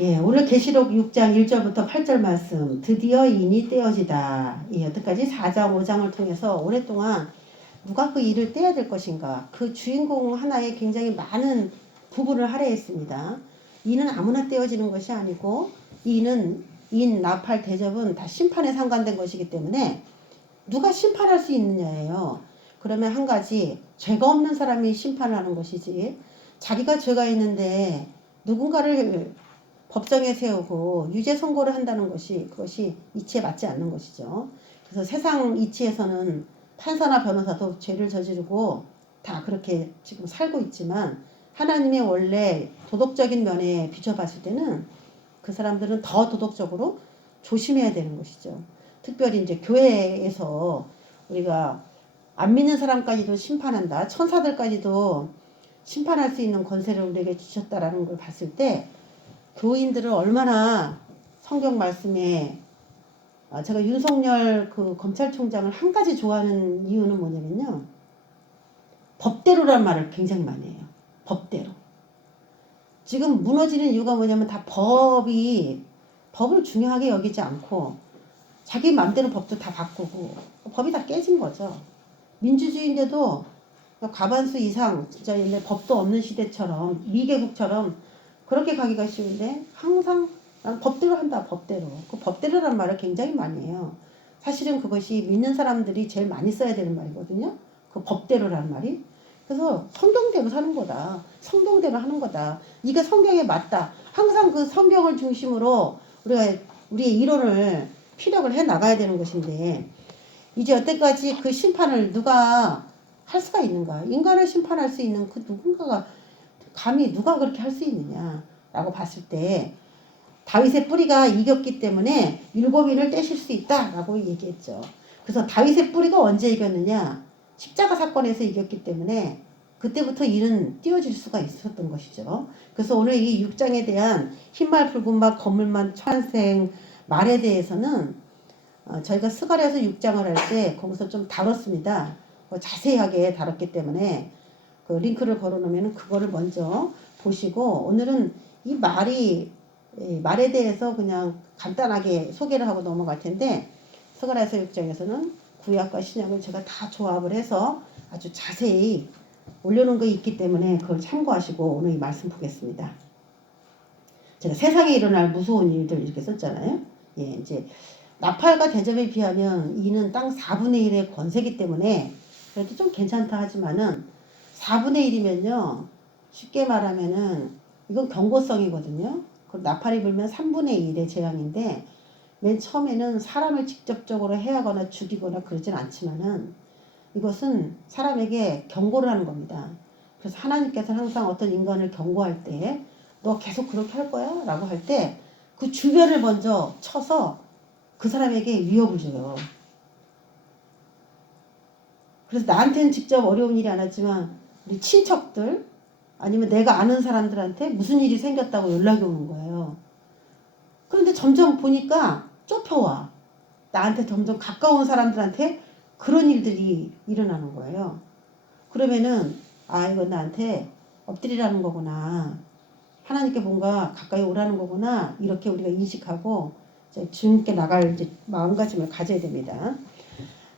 예, 오늘 계시록 6장 1절부터 8절 말씀, 드디어 인이 떼어지다. 예, 여태까지 4장 5장을 통해서 오랫동안 누가 그 인을 떼야 될 것인가, 그 주인공 하나에 굉장히 많은 부분을 할애했습니다. 인은 아무나 떼어지는 것이 아니고, 인은 인, 나팔, 대접은 다 심판에 상관된 것이기 때문에 누가 심판할 수 있느냐예요. 그러면 한 가지, 죄가 없는 사람이 심판을 하는 것이지, 자기가 죄가 있는데 누군가를 법정에 세우고 유죄 선고를 한다는 것이, 그것이 이치에 맞지 않는 것이죠. 그래서 세상 이치에서는 판사나 변호사도 죄를 저지르고 다 그렇게 지금 살고 있지만, 하나님의 원래 도덕적인 면에 비춰봤을 때는 그 사람들은 더 도덕적으로 조심해야 되는 것이죠. 특별히 이제 교회에서 우리가 안 믿는 사람까지도 심판한다, 천사들까지도 심판할 수 있는 권세를 우리에게 주셨다라는 걸 봤을 때, 교인들을 얼마나 성경 말씀에, 제가 윤석열 그 검찰총장을 한 가지 좋아하는 이유는 뭐냐면요, 법대로라는 말을 굉장히 많이 해요. 법대로. 지금 무너지는 이유가 뭐냐면 다 법을 중요하게 여기지 않고 자기 마음대로 법도 다 바꾸고 법이 다 깨진 거죠. 민주주의인데도 과반수 이상, 진짜 옛날 법도 없는 시대처럼, 미개국처럼 그렇게 가기가 쉬운데 항상 난 법대로 한다, 법대로. 그 법대로란 말을 굉장히 많이 해요. 사실은 그것이 믿는 사람들이 제일 많이 써야 되는 말이거든요. 그 법대로란 말이. 그래서 성경대로 사는 거다. 성경대로 하는 거다. 이게 성경에 맞다. 항상 그 성경을 중심으로 우리가 우리의 이론을 피력을 해 나가야 되는 것인데, 이제 여태까지 그 심판을 누가 할 수가 있는가? 인간을 심판할 수 있는 그 누군가가, 감히 누가 그렇게 할 수 있느냐라고 봤을 때, 다윗의 뿌리가 이겼기 때문에 7인을 떼실 수 있다라고 얘기했죠. 그래서 다윗의 뿌리가 언제 이겼느냐? 십자가 사건에서 이겼기 때문에 그때부터 인은 띄어질 수가 있었던 것이죠. 그래서 오늘 이 6장에 대한 흰말, 붉은말, 검은말, 천생, 말에 대해서는 저희가 스가랴서 6장을 할 때 거기서 좀 다뤘습니다. 자세하게 다뤘기 때문에 그 링크를 걸어놓으면 그거를 먼저 보시고, 오늘은 이 말에 대해서 그냥 간단하게 소개를 하고 넘어갈 텐데, 스가랴서 6장에서는 구약과 신약을 제가 다 조합을 해서 아주 자세히 올려놓은 거 있기 때문에 그걸 참고하시고 오늘 이 말씀 보겠습니다. 제가 세상에 일어날 무서운 일들 이렇게 썼잖아요. 예, 이제 나팔과 대접에 비하면 이는 땅 4분의 1의 권세기 때문에 그래도 좀 괜찮다 하지만은, 4분의 1이면요, 쉽게 말하면은 이건 경고성이거든요. 그리고 나팔이 불면 3분의 1의 재앙인데, 맨 처음에는 사람을 직접적으로 해하거나 죽이거나 그러진 않지만은 이것은 사람에게 경고를 하는 겁니다. 그래서 하나님께서 항상 어떤 인간을 경고할 때, 너 계속 그렇게 할 거야? 라고 할 때 그 주변을 먼저 쳐서 그 사람에게 위협을 줘요. 그래서 나한테는 직접 어려운 일이 안 왔지만 우리 친척들 아니면 내가 아는 사람들한테 무슨 일이 생겼다고 연락이 오는 거예요. 그런데 점점 보니까 좁혀와. 나한테 점점 가까운 사람들한테 그런 일들이 일어나는 거예요. 그러면은 이건 나한테 엎드리라는 거구나, 하나님께 뭔가 가까이 오라는 거구나, 이렇게 우리가 인식하고 주님께 나갈 이제 마음가짐을 가져야 됩니다.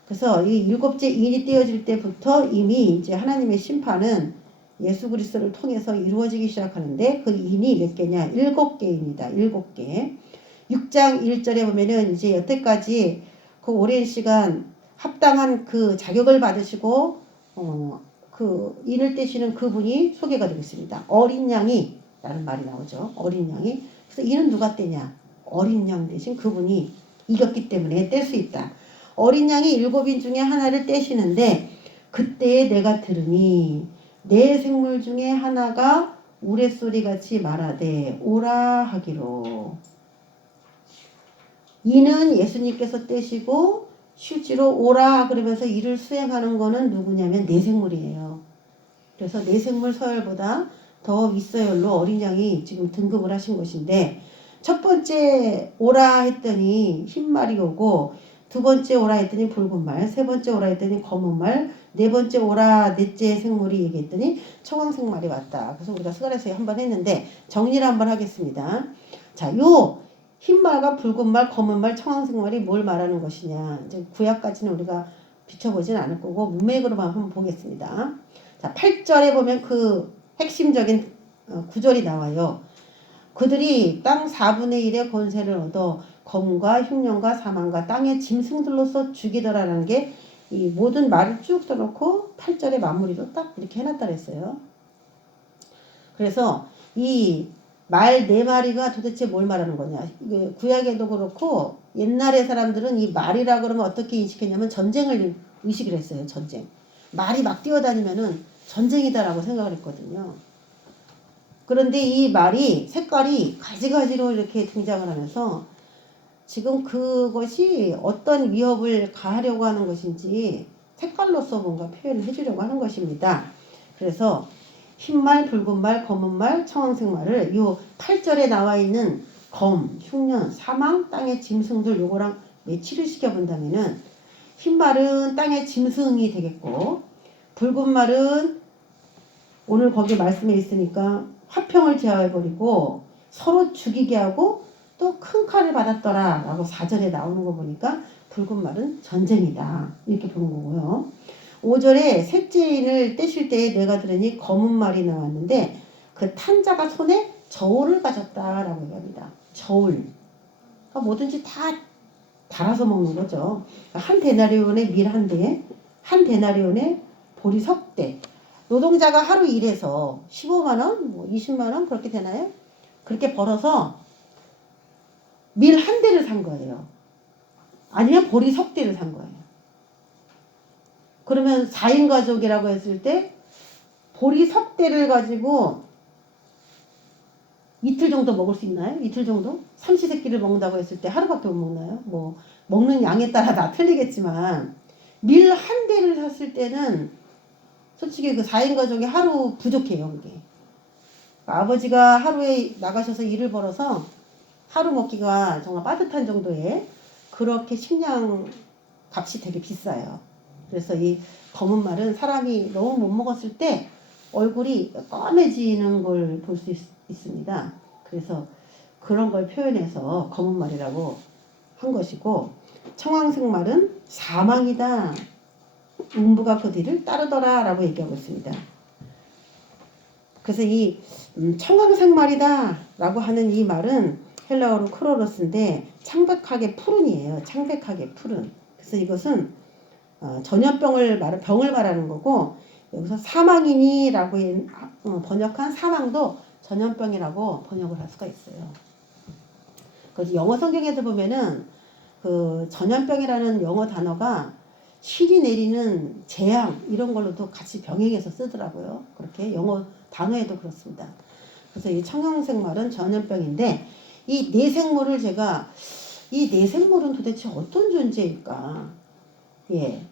그래서 이 7째 인이 떼어질 때부터 이미 이제 하나님의 심판은 예수 그리스도를 통해서 이루어지기 시작하는데, 그 인이 몇 개냐? 7개입니다. 7개. 6장 1절에 보면은 이제 여태까지 그 오랜 시간 합당한 그 자격을 받으시고 그 인을 떼시는 그분이 소개가 되고 있습니다. 어린 양이 라는 말이 나오죠. 어린 양이. 그래서 이는 누가 떼냐? 어린 양 대신 그분이 이겼기 때문에 뗄 수 있다. 어린 양이 7인 중에 하나를 떼시는데, 그때에 내가 들으니 내 생물 중에 하나가 우레소리같이 말하되 오라 하기로. 이는 예수님께서 떼시고 실제로 오라 그러면서 이를 수행하는 거는 누구냐면 내 생물이에요. 그래서 내 생물 서열보다 더 윗서열로 어린 양이 지금 등극을 하신 것인데, 첫 번째 오라 했더니 흰 말이 오고, 두 번째 오라 했더니 붉은 말, 세 번째 오라 했더니 검은 말, 네 번째 오라 넷째 생물이 얘기했더니 청황색 말이 왔다. 그래서 우리가 스가랴서에 한번 했는데 정리를 한번 하겠습니다. 자, 요 흰말과 붉은 말, 검은 말, 청황색 말이 뭘 말하는 것이냐. 이제 구약까지는 우리가 비춰보진 않을 거고 문맥으로만 한번 보겠습니다. 자, 8절에 보면 그 핵심적인 구절이 나와요. 그들이 땅 4분의 1의 권세를 얻어 검과 흉년과 사망과 땅의 짐승들로서 죽이더라라는 게 이 모든 말을 쭉 써놓고 8절의 마무리로 딱 이렇게 해놨다 그랬어요. 그래서 이 말 네 마리가 도대체 뭘 말하는 거냐. 구약에도 그렇고 옛날의 사람들은 이 말이라 그러면 어떻게 인식했냐면 전쟁을 의식을 했어요. 전쟁. 말이 막 뛰어다니면은 전쟁이다라고 생각을 했거든요. 그런데 이 말이 색깔이 가지가지로 이렇게 등장을 하면서 지금 그것이 어떤 위협을 가하려고 하는 것인지 색깔로서 뭔가 표현을 해주려고 하는 것입니다. 그래서 흰말, 붉은 말, 검은 말, 청황색 말을 요 8절에 나와 있는 검, 흉년, 사망, 땅의 짐승들 요거랑 매치를 시켜본다면은 흰말은 땅의 짐승이 되겠고 붉은 말은 오늘 거기 말씀에 있으니까 화평을 제어해버리고 서로 죽이게 하고 또 큰 칼을 받았더라 라고 4절에 나오는 거 보니까 붉은 말은 전쟁이다 이렇게 보는 거고요. 5절에 셋째인을 떼실 때에 내가 들으니 검은 말이 나왔는데 그 탄자가 손에 저울을 가졌다라고 얘기합니다. 저울. 그러니까 뭐든지 다 달아서 먹는 거죠. 한 데나리온에 밀 한 대, 한 데나리온에 보리 석 대. 노동자가 하루 일해서 15만 원, 뭐 20만 원 그렇게 되나요? 그렇게 벌어서 밀 한 대를 산 거예요. 아니면 보리 석 대를 산 거예요. 그러면 4인 가족이라고 했을 때 보리 석 대를 가지고 이틀 정도 먹을 수 있나요? 이틀 정도? 삼시세끼를 먹는다고 했을 때 하루밖에 못 먹나요? 뭐 먹는 양에 따라 다 틀리겠지만 밀 한 대를 샀을 때는 솔직히 그 4인 가족이 하루 부족해요. 그게. 아버지가 하루에 나가셔서 일을 벌어서 하루 먹기가 정말 빠듯한 정도의 그렇게 식량 값이 되게 비싸요. 그래서 이 검은 말은 사람이 너무 못 먹었을 때 얼굴이 까매지는 걸 볼 수 있습니다. 그래서 그런 걸 표현해서 검은 말이라고 한 것이고 청황색 말은 사망이다. 음부가 그 뒤를 따르더라 라고 얘기하고 있습니다. 그래서 이 청황색 말이다 라고 하는 이 말은 헬라어로 크로로스인데 창백하게 푸른이에요. 창백하게 푸른. 그래서 이것은 전염병을 병을 말하는 거고 여기서 사망이니라고 번역한 사망도 전염병이라고 번역을 할 수가 있어요. 그래서 영어 성경에도 보면은 그 전염병이라는 영어 단어가 신이 내리는 재앙 이런 걸로도 같이 병행해서 쓰더라고요. 그렇게 영어 단어에도 그렇습니다. 그래서 이 청황색 말은 전염병인데 이 내생물을 제가 이 내생물은 도대체 어떤 존재일까? 예.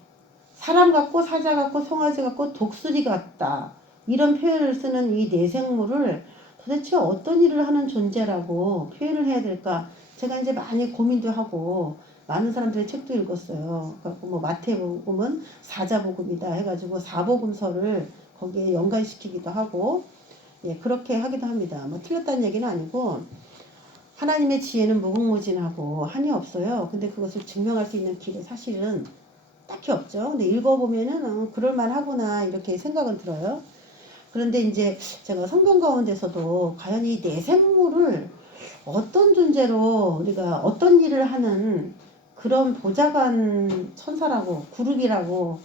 사람 같고 사자 같고 송아지 같고 독수리 같다. 이런 표현을 쓰는 이 내생물을 도대체 어떤 일을 하는 존재라고 표현을 해야 될까? 제가 이제 많이 고민도 하고 많은 사람들의 책도 읽었어요. 그래서 뭐 마태복음은 사자복음이다 해가지고 사복음서를 거기에 연관시키기도 하고 예, 그렇게 하기도 합니다. 뭐 틀렸다는 얘기는 아니고 하나님의 지혜는 무궁무진하고 한이 없어요. 근데 그것을 증명할 수 있는 길이 사실은 딱히 없죠. 근데 읽어보면은 그럴만하구나 이렇게 생각은 들어요. 그런데 이제 제가 성경 가운데서도 과연 이 내생물을 어떤 존재로 우리가 어떤 일을 하는 그런 보좌관 천사라고 그룹이라고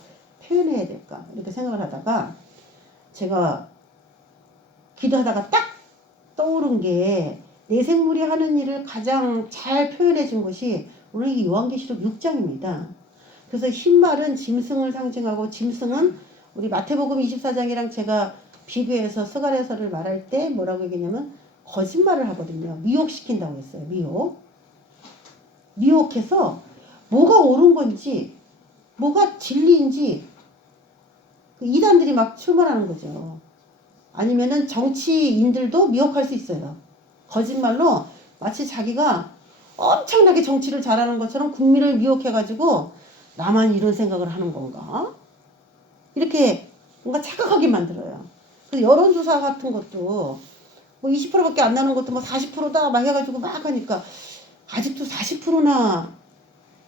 표현해야 될까 이렇게 생각을 하다가 제가 기도하다가 딱 떠오른 게 내생물이 하는 일을 가장 잘 표현해 준 것이 오늘 이 요한계시록 6장입니다. 그래서 흰말은 짐승을 상징하고 짐승은 우리 마태복음 24장이랑 제가 비교해서 스가랴서를 말할 때 뭐라고 얘기냐면 거짓말을 하거든요. 미혹시킨다고 했어요. 미혹해서 뭐가 옳은 건지 뭐가 진리인지 이단들이 막 출마하는 거죠. 아니면은 정치인들도 미혹할 수 있어요. 거짓말로 마치 자기가 엄청나게 정치를 잘하는 것처럼 국민을 미혹해가지고 나만 이런 생각을 하는 건가? 이렇게 뭔가 착각하게 만들어요. 그래서 여론조사 같은 것도 뭐 20%밖에 안 나는 것도 뭐 40%다 막 해가지고 막 하니까 아직도 40%나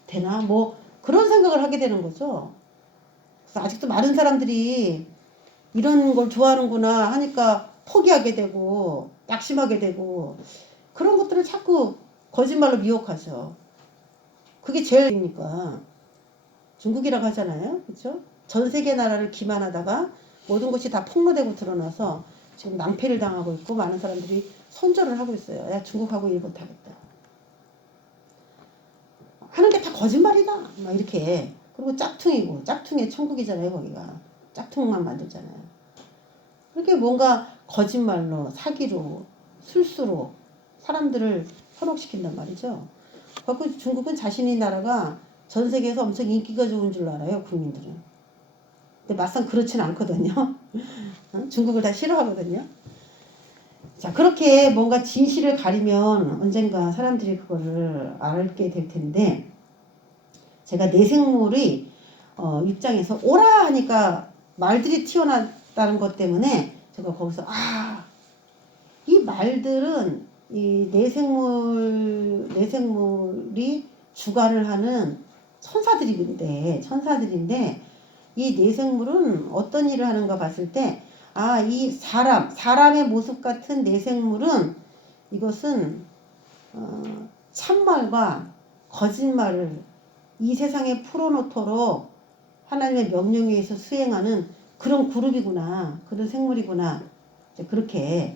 되나? 뭐 그런 생각을 하게 되는 거죠. 그래서 아직도 많은 사람들이 이런 걸 좋아하는구나 하니까 포기하게 되고 낙심하게 되고 그런 것들을 자꾸 거짓말로 미혹하죠. 그게 제일이니까 중국이라고 하잖아요. 그렇죠? 전 세계 나라를 기만하다가 모든 것이 다 폭로되고 드러나서 지금 낭패를 당하고 있고 많은 사람들이 손절을 하고 있어요. 야, 중국하고 일 못하겠다. 하는 게 다 거짓말이다. 막 이렇게. 그리고 짝퉁이고 짝퉁의 천국이잖아요. 거기가. 짝퉁만 만들잖아요. 그렇게 뭔가 거짓말로 사기로 술수로 사람들을 현혹시킨단 말이죠. 그래서 중국은 자신의 나라가 전 세계에서 엄청 인기가 좋은 줄 알아요. 국민들은. 근데 막상 그렇진 않거든요. 중국을 다 싫어하거든요. 자, 그렇게 뭔가 진실을 가리면 언젠가 사람들이 그거를 알게 될 텐데, 제가 내생물의 입장에서 오라 하니까 말들이 튀어나왔다는 것 때문에 제가 거기서 이 말들은 이 내생물이 주관을 하는 천사들인데 이 내생물은 어떤 일을 하는가 봤을 때 이 사람의 모습 같은 내생물은 이것은 참말과 거짓말을 이 세상에 풀어놓도록 하나님의 명령에 의해서 수행하는 그런 그룹이구나, 그런 생물이구나, 그렇게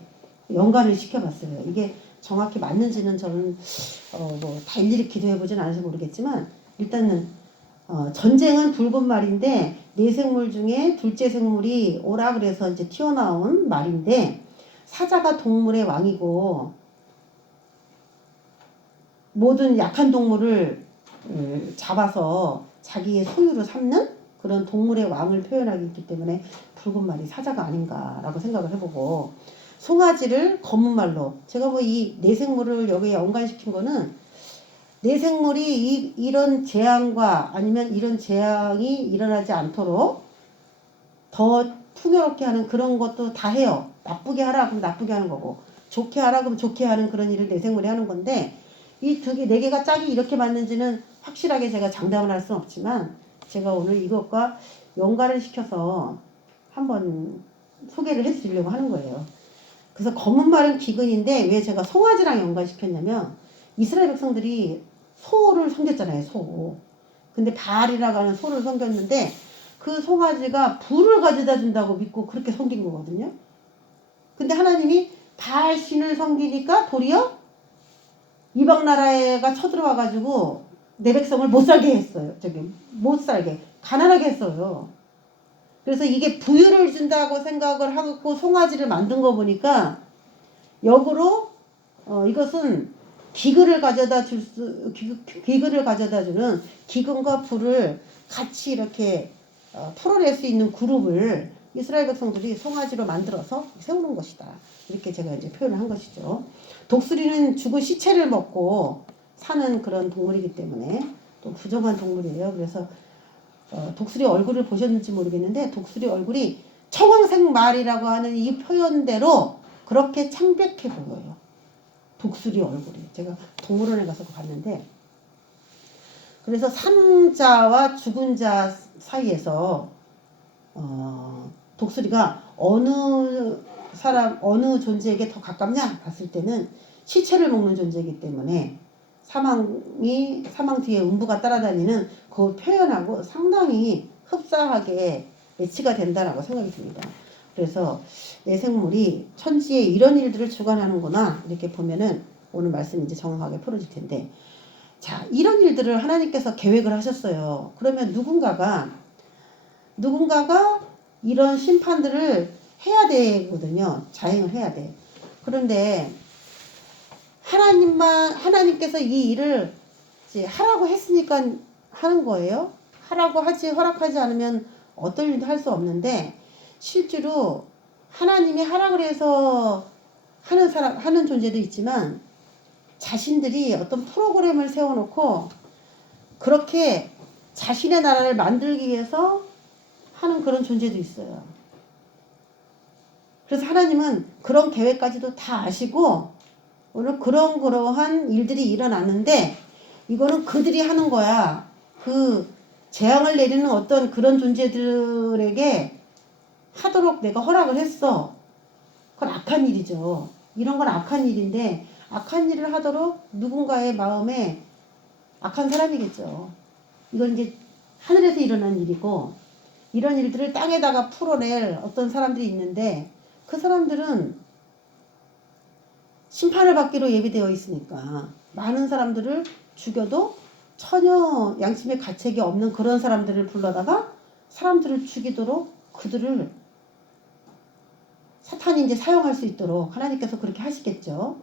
연관을 시켜봤어요. 이게 정확히 맞는지는 저는 뭐 다 일일이 기도해보진 않아서 모르겠지만 일단은 전쟁은 붉은 말인데 내생물 중에 둘째 생물이 오라 그래서 이제 튀어나온 말인데 사자가 동물의 왕이고 모든 약한 동물을 잡아서 자기의 소유로 삼는 그런 동물의 왕을 표현하기 있기 때문에 붉은 말이 사자가 아닌가라고 생각을 해보고 송아지를 검은 말로 제가 뭐 이 내생물을 여기에 연관시킨 거는 내생물이 이런 재앙과 아니면 이런 재앙이 일어나지 않도록 더 풍요롭게 하는 그런 것도 다 해요. 나쁘게 하라 그러면 나쁘게 하는 거고 좋게 하라 그러면 좋게 하는 그런 일을 내생물이 하는 건데 이 두 개, 네 개가 짝이 이렇게 맞는지는 확실하게 제가 장담을 할 수는 없지만 제가 오늘 이것과 연관을 시켜서 한번 소개를 해드리려고 하는 거예요. 그래서 검은 말은 기근인데 왜 제가 송아지랑 연관시켰냐면 이스라엘 백성들이 소를 섬겼잖아요. 소. 근데 바알이라고 하는 소를 섬겼는데 그 송아지가 불을 가져다 준다고 믿고 그렇게 섬긴 거거든요. 근데 하나님이 바알 신을 섬기니까 도리어 이방 나라가 쳐들어와 가지고 내 백성을 못 살게 했어요. 못 살게 가난하게 했어요. 그래서 이게 부유를 준다고 생각을 하고 송아지를 만든 거 보니까 역으로 이것은 기근을 가져다 주는 기근과 불을 같이 이렇게 풀어낼 수 있는 그룹을 이스라엘 백성들이 송아지로 만들어서 세우는 것이다. 이렇게 제가 이제 표현을 한 것이죠. 독수리는 죽은 시체를 먹고 사는 그런 동물이기 때문에 또 부정한 동물이에요. 그래서 독수리 얼굴을 보셨는지 모르겠는데 독수리 얼굴이 청황색 말이라고 하는 이 표현대로 그렇게 창백해 보여요. 독수리 얼굴이. 제가 동물원에 가서 봤는데 그래서 산 자와 죽은 자 사이에서 독수리가 어느 존재에게 더 가깝냐 봤을 때는 시체를 먹는 존재이기 때문에 사망 뒤에 음부가 따라다니는 그 표현하고 상당히 흡사하게 매치가 된다라고 생각이 듭니다. 그래서 내생물이 천지에 이런 일들을 주관하는구나 이렇게 보면은 오늘 말씀이 이제 정확하게 풀어질 텐데 자 이런 일들을 하나님께서 계획을 하셨어요. 그러면 누군가가 이런 심판들을 해야 되거든요. 자행을 해야 돼. 그런데 하나님께서 이 일을 이제 하라고 했으니까 하는 거예요. 하라고 허락하지 않으면 어떤 일도 할 수 없는데 실제로 하나님이 하라 그래서 하는 존재도 있지만 자신들이 어떤 프로그램을 세워놓고 그렇게 자신의 나라를 만들기 위해서 하는 그런 존재도 있어요. 그래서 하나님은 그런 계획까지도 다 아시고 오늘 그러한 일들이 일어났는데 이거는 그들이 하는 거야. 그 재앙을 내리는 어떤 그런 존재들에게 하도록 내가 허락을 했어. 그건 악한 일이죠. 이런 건 악한 일인데 악한 일을 하도록 누군가의 마음에 악한 사람이겠죠. 이건 이제 하늘에서 일어난 일이고 이런 일들을 땅에다가 풀어낼 어떤 사람들이 있는데 그 사람들은 심판을 받기로 예비되어 있으니까 많은 사람들을 죽여도 전혀 양심의 가책이 없는 그런 사람들을 불러다가 사람들을 죽이도록 그들을 사탄이 이제 사용할 수 있도록 하나님께서 그렇게 하시겠죠.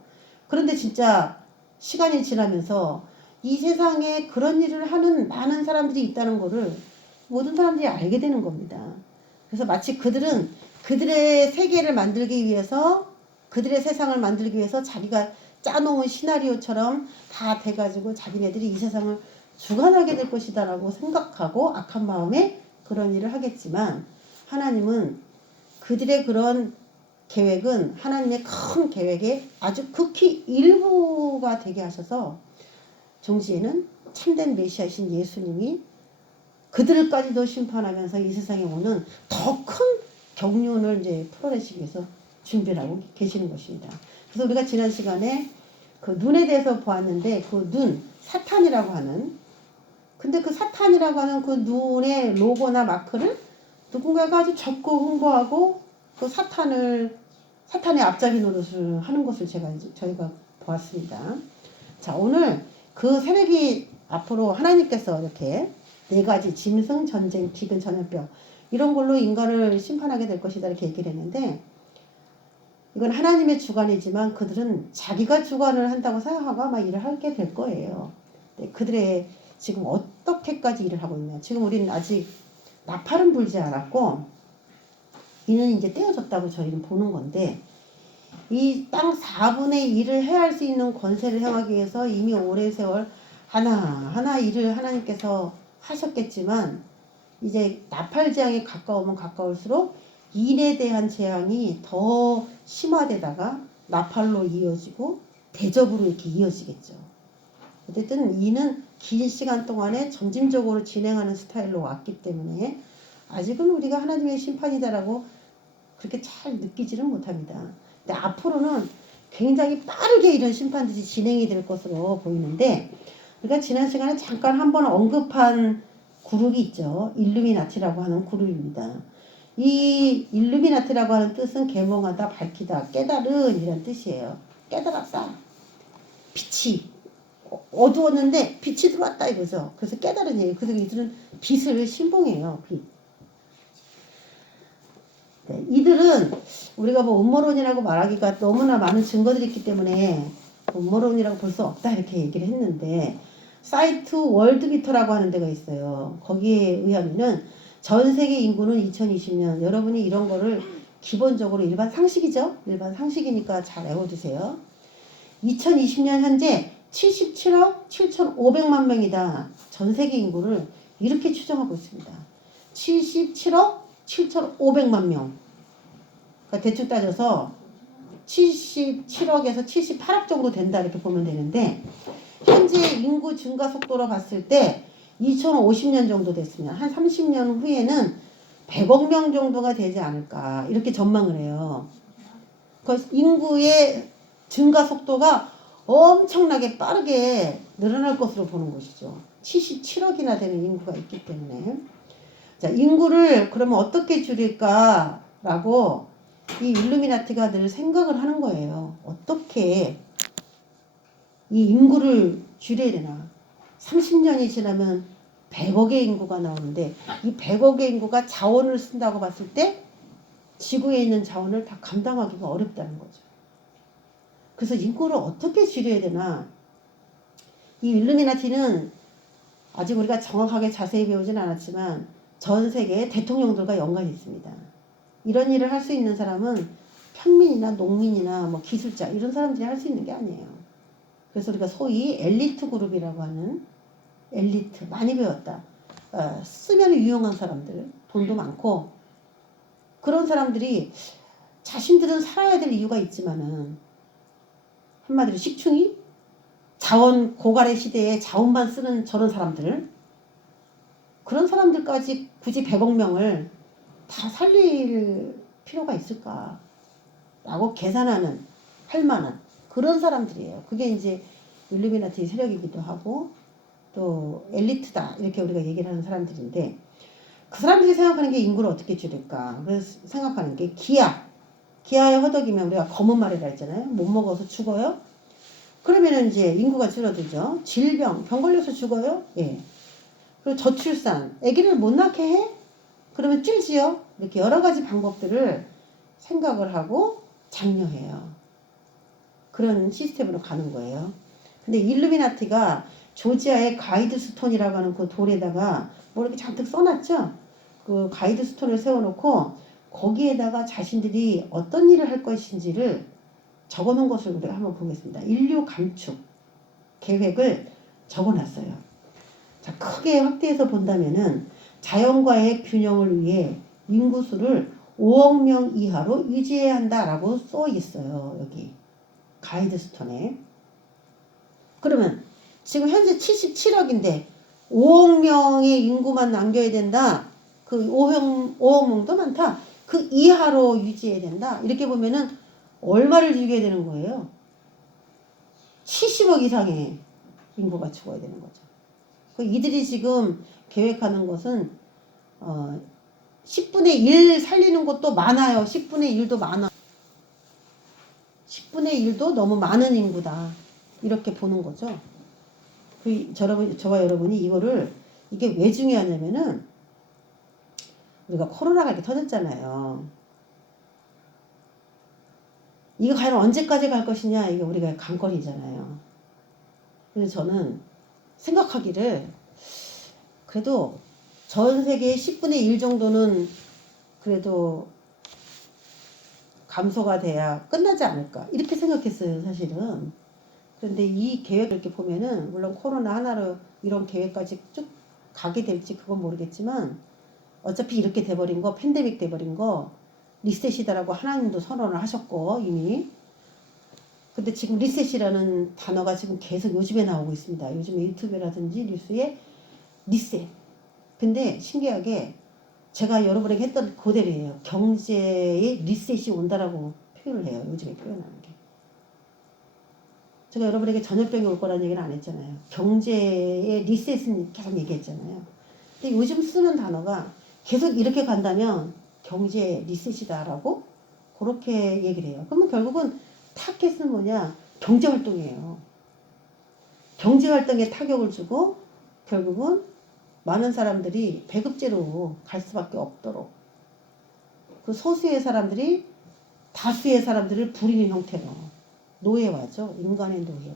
그런데 진짜 시간이 지나면서 이 세상에 그런 일을 하는 많은 사람들이 있다는 거를 모든 사람들이 알게 되는 겁니다. 그래서 마치 그들은 그들의 세계를 만들기 위해서 그들의 세상을 만들기 위해서 자기가 짜놓은 시나리오처럼 다 돼가지고 자기네들이 이 세상을 주관하게 될 것이다 라고 생각하고 악한 마음에 그런 일을 하겠지만 하나님은 그들의 그런 계획은 하나님의 큰 계획의 아주 극히 일부가 되게 하셔서 종지에는 참된 메시아이신 예수님이 그들까지도 심판하면서 이 세상에 오는 더 큰 경륜을 이제 풀어내시기 위해서 준비를 하고 계시는 것입니다. 그래서 우리가 지난 시간에 그 눈에 대해서 보았는데 그 눈, 사탄이라고 하는 근데 그 사탄이라고 하는 그 눈의 로고나 마크를 누군가가 아주 적고 홍보하고 그 사탄의 앞잡이 노릇을 하는 것을 저희가 보았습니다. 자, 오늘 그 새내기 앞으로 하나님께서 이렇게 4가지 짐승, 전쟁, 기근, 전염병 이런 걸로 인간을 심판하게 될 것이다 이렇게 얘기를 했는데 이건 하나님의 주관이지만 그들은 자기가 주관을 한다고 생각하고 아마 일을 하게 될 거예요. 네, 그들의 지금 어떻게까지 일을 하고 있냐. 지금 우리는 아직 나팔은 불지 않았고 이는 이제 떼어졌다고 저희는 보는 건데 이 땅 4분의 1을 해할 수 있는 권세를 행하기 위해서 이미 오랜 세월 하나하나 일을 하나님께서 하셨겠지만 이제 나팔 재앙에 가까우면 가까울수록 인에 대한 재앙이 더 심화되다가 나팔로 이어지고 대접으로 이렇게 이어지겠죠. 어쨌든 이는 긴 시간 동안에 점진적으로 진행하는 스타일로 왔기 때문에 아직은 우리가 하나님의 심판이다라고 그렇게 잘 느끼지는 못합니다. 근데 앞으로는 굉장히 빠르게 이런 심판들이 진행이 될 것으로 보이는데 우리가 지난 시간에 잠깐 한번 언급한 그룹이 있죠. 일루미나티라고 하는 그룹입니다. 이 일루미나티라고 하는 뜻은 계몽하다, 밝히다, 깨달은 이란 뜻이에요. 깨달았다. 빛이 어두웠는데 빛이 들어왔다 이거죠. 그래서 깨달은 얘기예요. 그래서 이들은 빛을 신봉해요. 빛. 네, 이들은 우리가 뭐 음모론이라고 말하기가 너무나 많은 증거들이 있기 때문에 음모론이라고 볼 수 없다 이렇게 얘기를 했는데 사이트 월드비터라고 하는 데가 있어요. 거기에 의하면은 전 세계 인구는 2020년 여러분이 이런 거를 기본적으로 일반 상식이죠. 일반 상식이니까 잘 외워두세요. 2020년 현재 77억 7,500만 명이다. 전 세계 인구를 이렇게 추정하고 있습니다. 77억 7,500만 명. 그러니까 대충 따져서 77억에서 78억 정도 된다 이렇게 보면 되는데 현재 인구 증가 속도로 봤을 때 2050년 정도 됐습니다. 한 30년 후에는 100억 명 정도가 되지 않을까 이렇게 전망을 해요. 그래서 인구의 증가 속도가 엄청나게 빠르게 늘어날 것으로 보는 것이죠. 77억이나 되는 인구가 있기 때문에 자, 인구를 그러면 어떻게 줄일까라고 이 일루미나티가 늘 생각을 하는 거예요. 어떻게 이 인구를 줄여야 되나. 30년이 지나면 100억의 인구가 나오는데 이 100억의 인구가 자원을 쓴다고 봤을 때 지구에 있는 자원을 다 감당하기가 어렵다는 거죠. 그래서 인구를 어떻게 줄여야 되나. 이 일루미나티는 아직 우리가 정확하게 자세히 배우진 않았지만 전 세계의 대통령들과 연관이 있습니다. 이런 일을 할 수 있는 사람은 평민이나 농민이나 뭐 기술자 이런 사람들이 할 수 있는 게 아니에요. 그래서 우리가 소위 엘리트 그룹이라고 하는 엘리트 많이 배웠다. 쓰면 유용한 사람들 돈도 많고 그런 사람들이 자신들은 살아야 될 이유가 있지만은 한마디로 식충이 자원 고갈의 시대에 자원만 쓰는 저런 사람들, 그런 사람들까지 굳이 100억 명을 다 살릴 필요가 있을까? 라고 계산하는, 할 만한 그런 사람들이에요. 그게 이제 일루미나티 세력이기도 하고 또 엘리트다 이렇게 우리가 얘기를 하는 사람들인데, 그 사람들이 생각하는 게 인구를 어떻게 줄일까? 그래서 생각하는 게 기아에 허덕이면 우리가 검은 말이라 했잖아요. 못 먹어서 죽어요. 그러면은 이제 인구가 줄어들죠. 질병, 병 걸려서 죽어요. 예. 그리고 저출산, 아기를 못 낳게 해? 그러면 줄지요. 이렇게 여러 가지 방법들을 생각을 하고 장려해요. 그런 시스템으로 가는 거예요. 근데 일루미나티가 조지아의 가이드 스톤이라고 하는 그 돌에다가 뭐 이렇게 잔뜩 써놨죠. 그 가이드 스톤을 세워놓고 거기에다가 자신들이 어떤 일을 할 것인지를 적어놓은 것을 우리가 한번 보겠습니다. 인류 감축 계획을 적어놨어요. 자, 크게 확대해서 본다면은 자연과의 균형을 위해 인구수를 5억 명 이하로 유지해야 한다라고 써 있어요. 여기 가이드 스톤에. 그러면 지금 현재 77억인데 5억 명의 인구만 남겨야 된다. 그 5억 명도 많다. 그 이하로 유지해야 된다. 이렇게 보면은 얼마를 죽여야 되는 거예요? 70억 이상의 인구가 죽어야 되는 거죠. 이들이 지금 계획하는 것은 10분의 1 살리는 것도 많아요. 10분의 1도 많아. 10분의 1도 너무 많은 인구다. 이렇게 보는 거죠. 저와 여러분이 이게 왜 중요하냐면은 우리가 코로나가 이렇게 터졌잖아요. 이거 과연 언제까지 갈 것이냐, 이게 우리가 관건이잖아요. 그래서 저는 생각하기를 그래도 전 세계의 10분의 1 정도는 그래도 감소가 돼야 끝나지 않을까 이렇게 생각했어요, 사실은. 그런데 이 계획을 이렇게 보면은 물론 코로나 하나로 이런 계획까지 쭉 가게 될지 그건 모르겠지만 어차피 이렇게 돼버린 거, 팬데믹 돼버린 거 리셋이다라고 하나님도 선언을 하셨고 이미. 근데 지금 리셋이라는 단어가 지금 계속 요즘에 나오고 있습니다. 요즘에 유튜브라든지 뉴스에 리셋. 근데 신기하게 제가 여러분에게 했던 그대로예요. 경제의 리셋이 온다라고 표현을 해요. 요즘에 표현하는 게. 제가 여러분에게 전염병이 올 거라는 얘기는 안 했잖아요. 경제의 리셋은 계속 얘기했잖아요. 근데 요즘 쓰는 단어가 계속 이렇게 간다면 경제 리셋이다라고 그렇게 얘기를 해요. 그러면 결국은 타겟은 뭐냐? 경제활동이에요. 경제활동에 타격을 주고 결국은 많은 사람들이 배급제로 갈 수밖에 없도록 그 소수의 사람들이 다수의 사람들을 부리는 형태로 노예화죠. 인간의 노예화.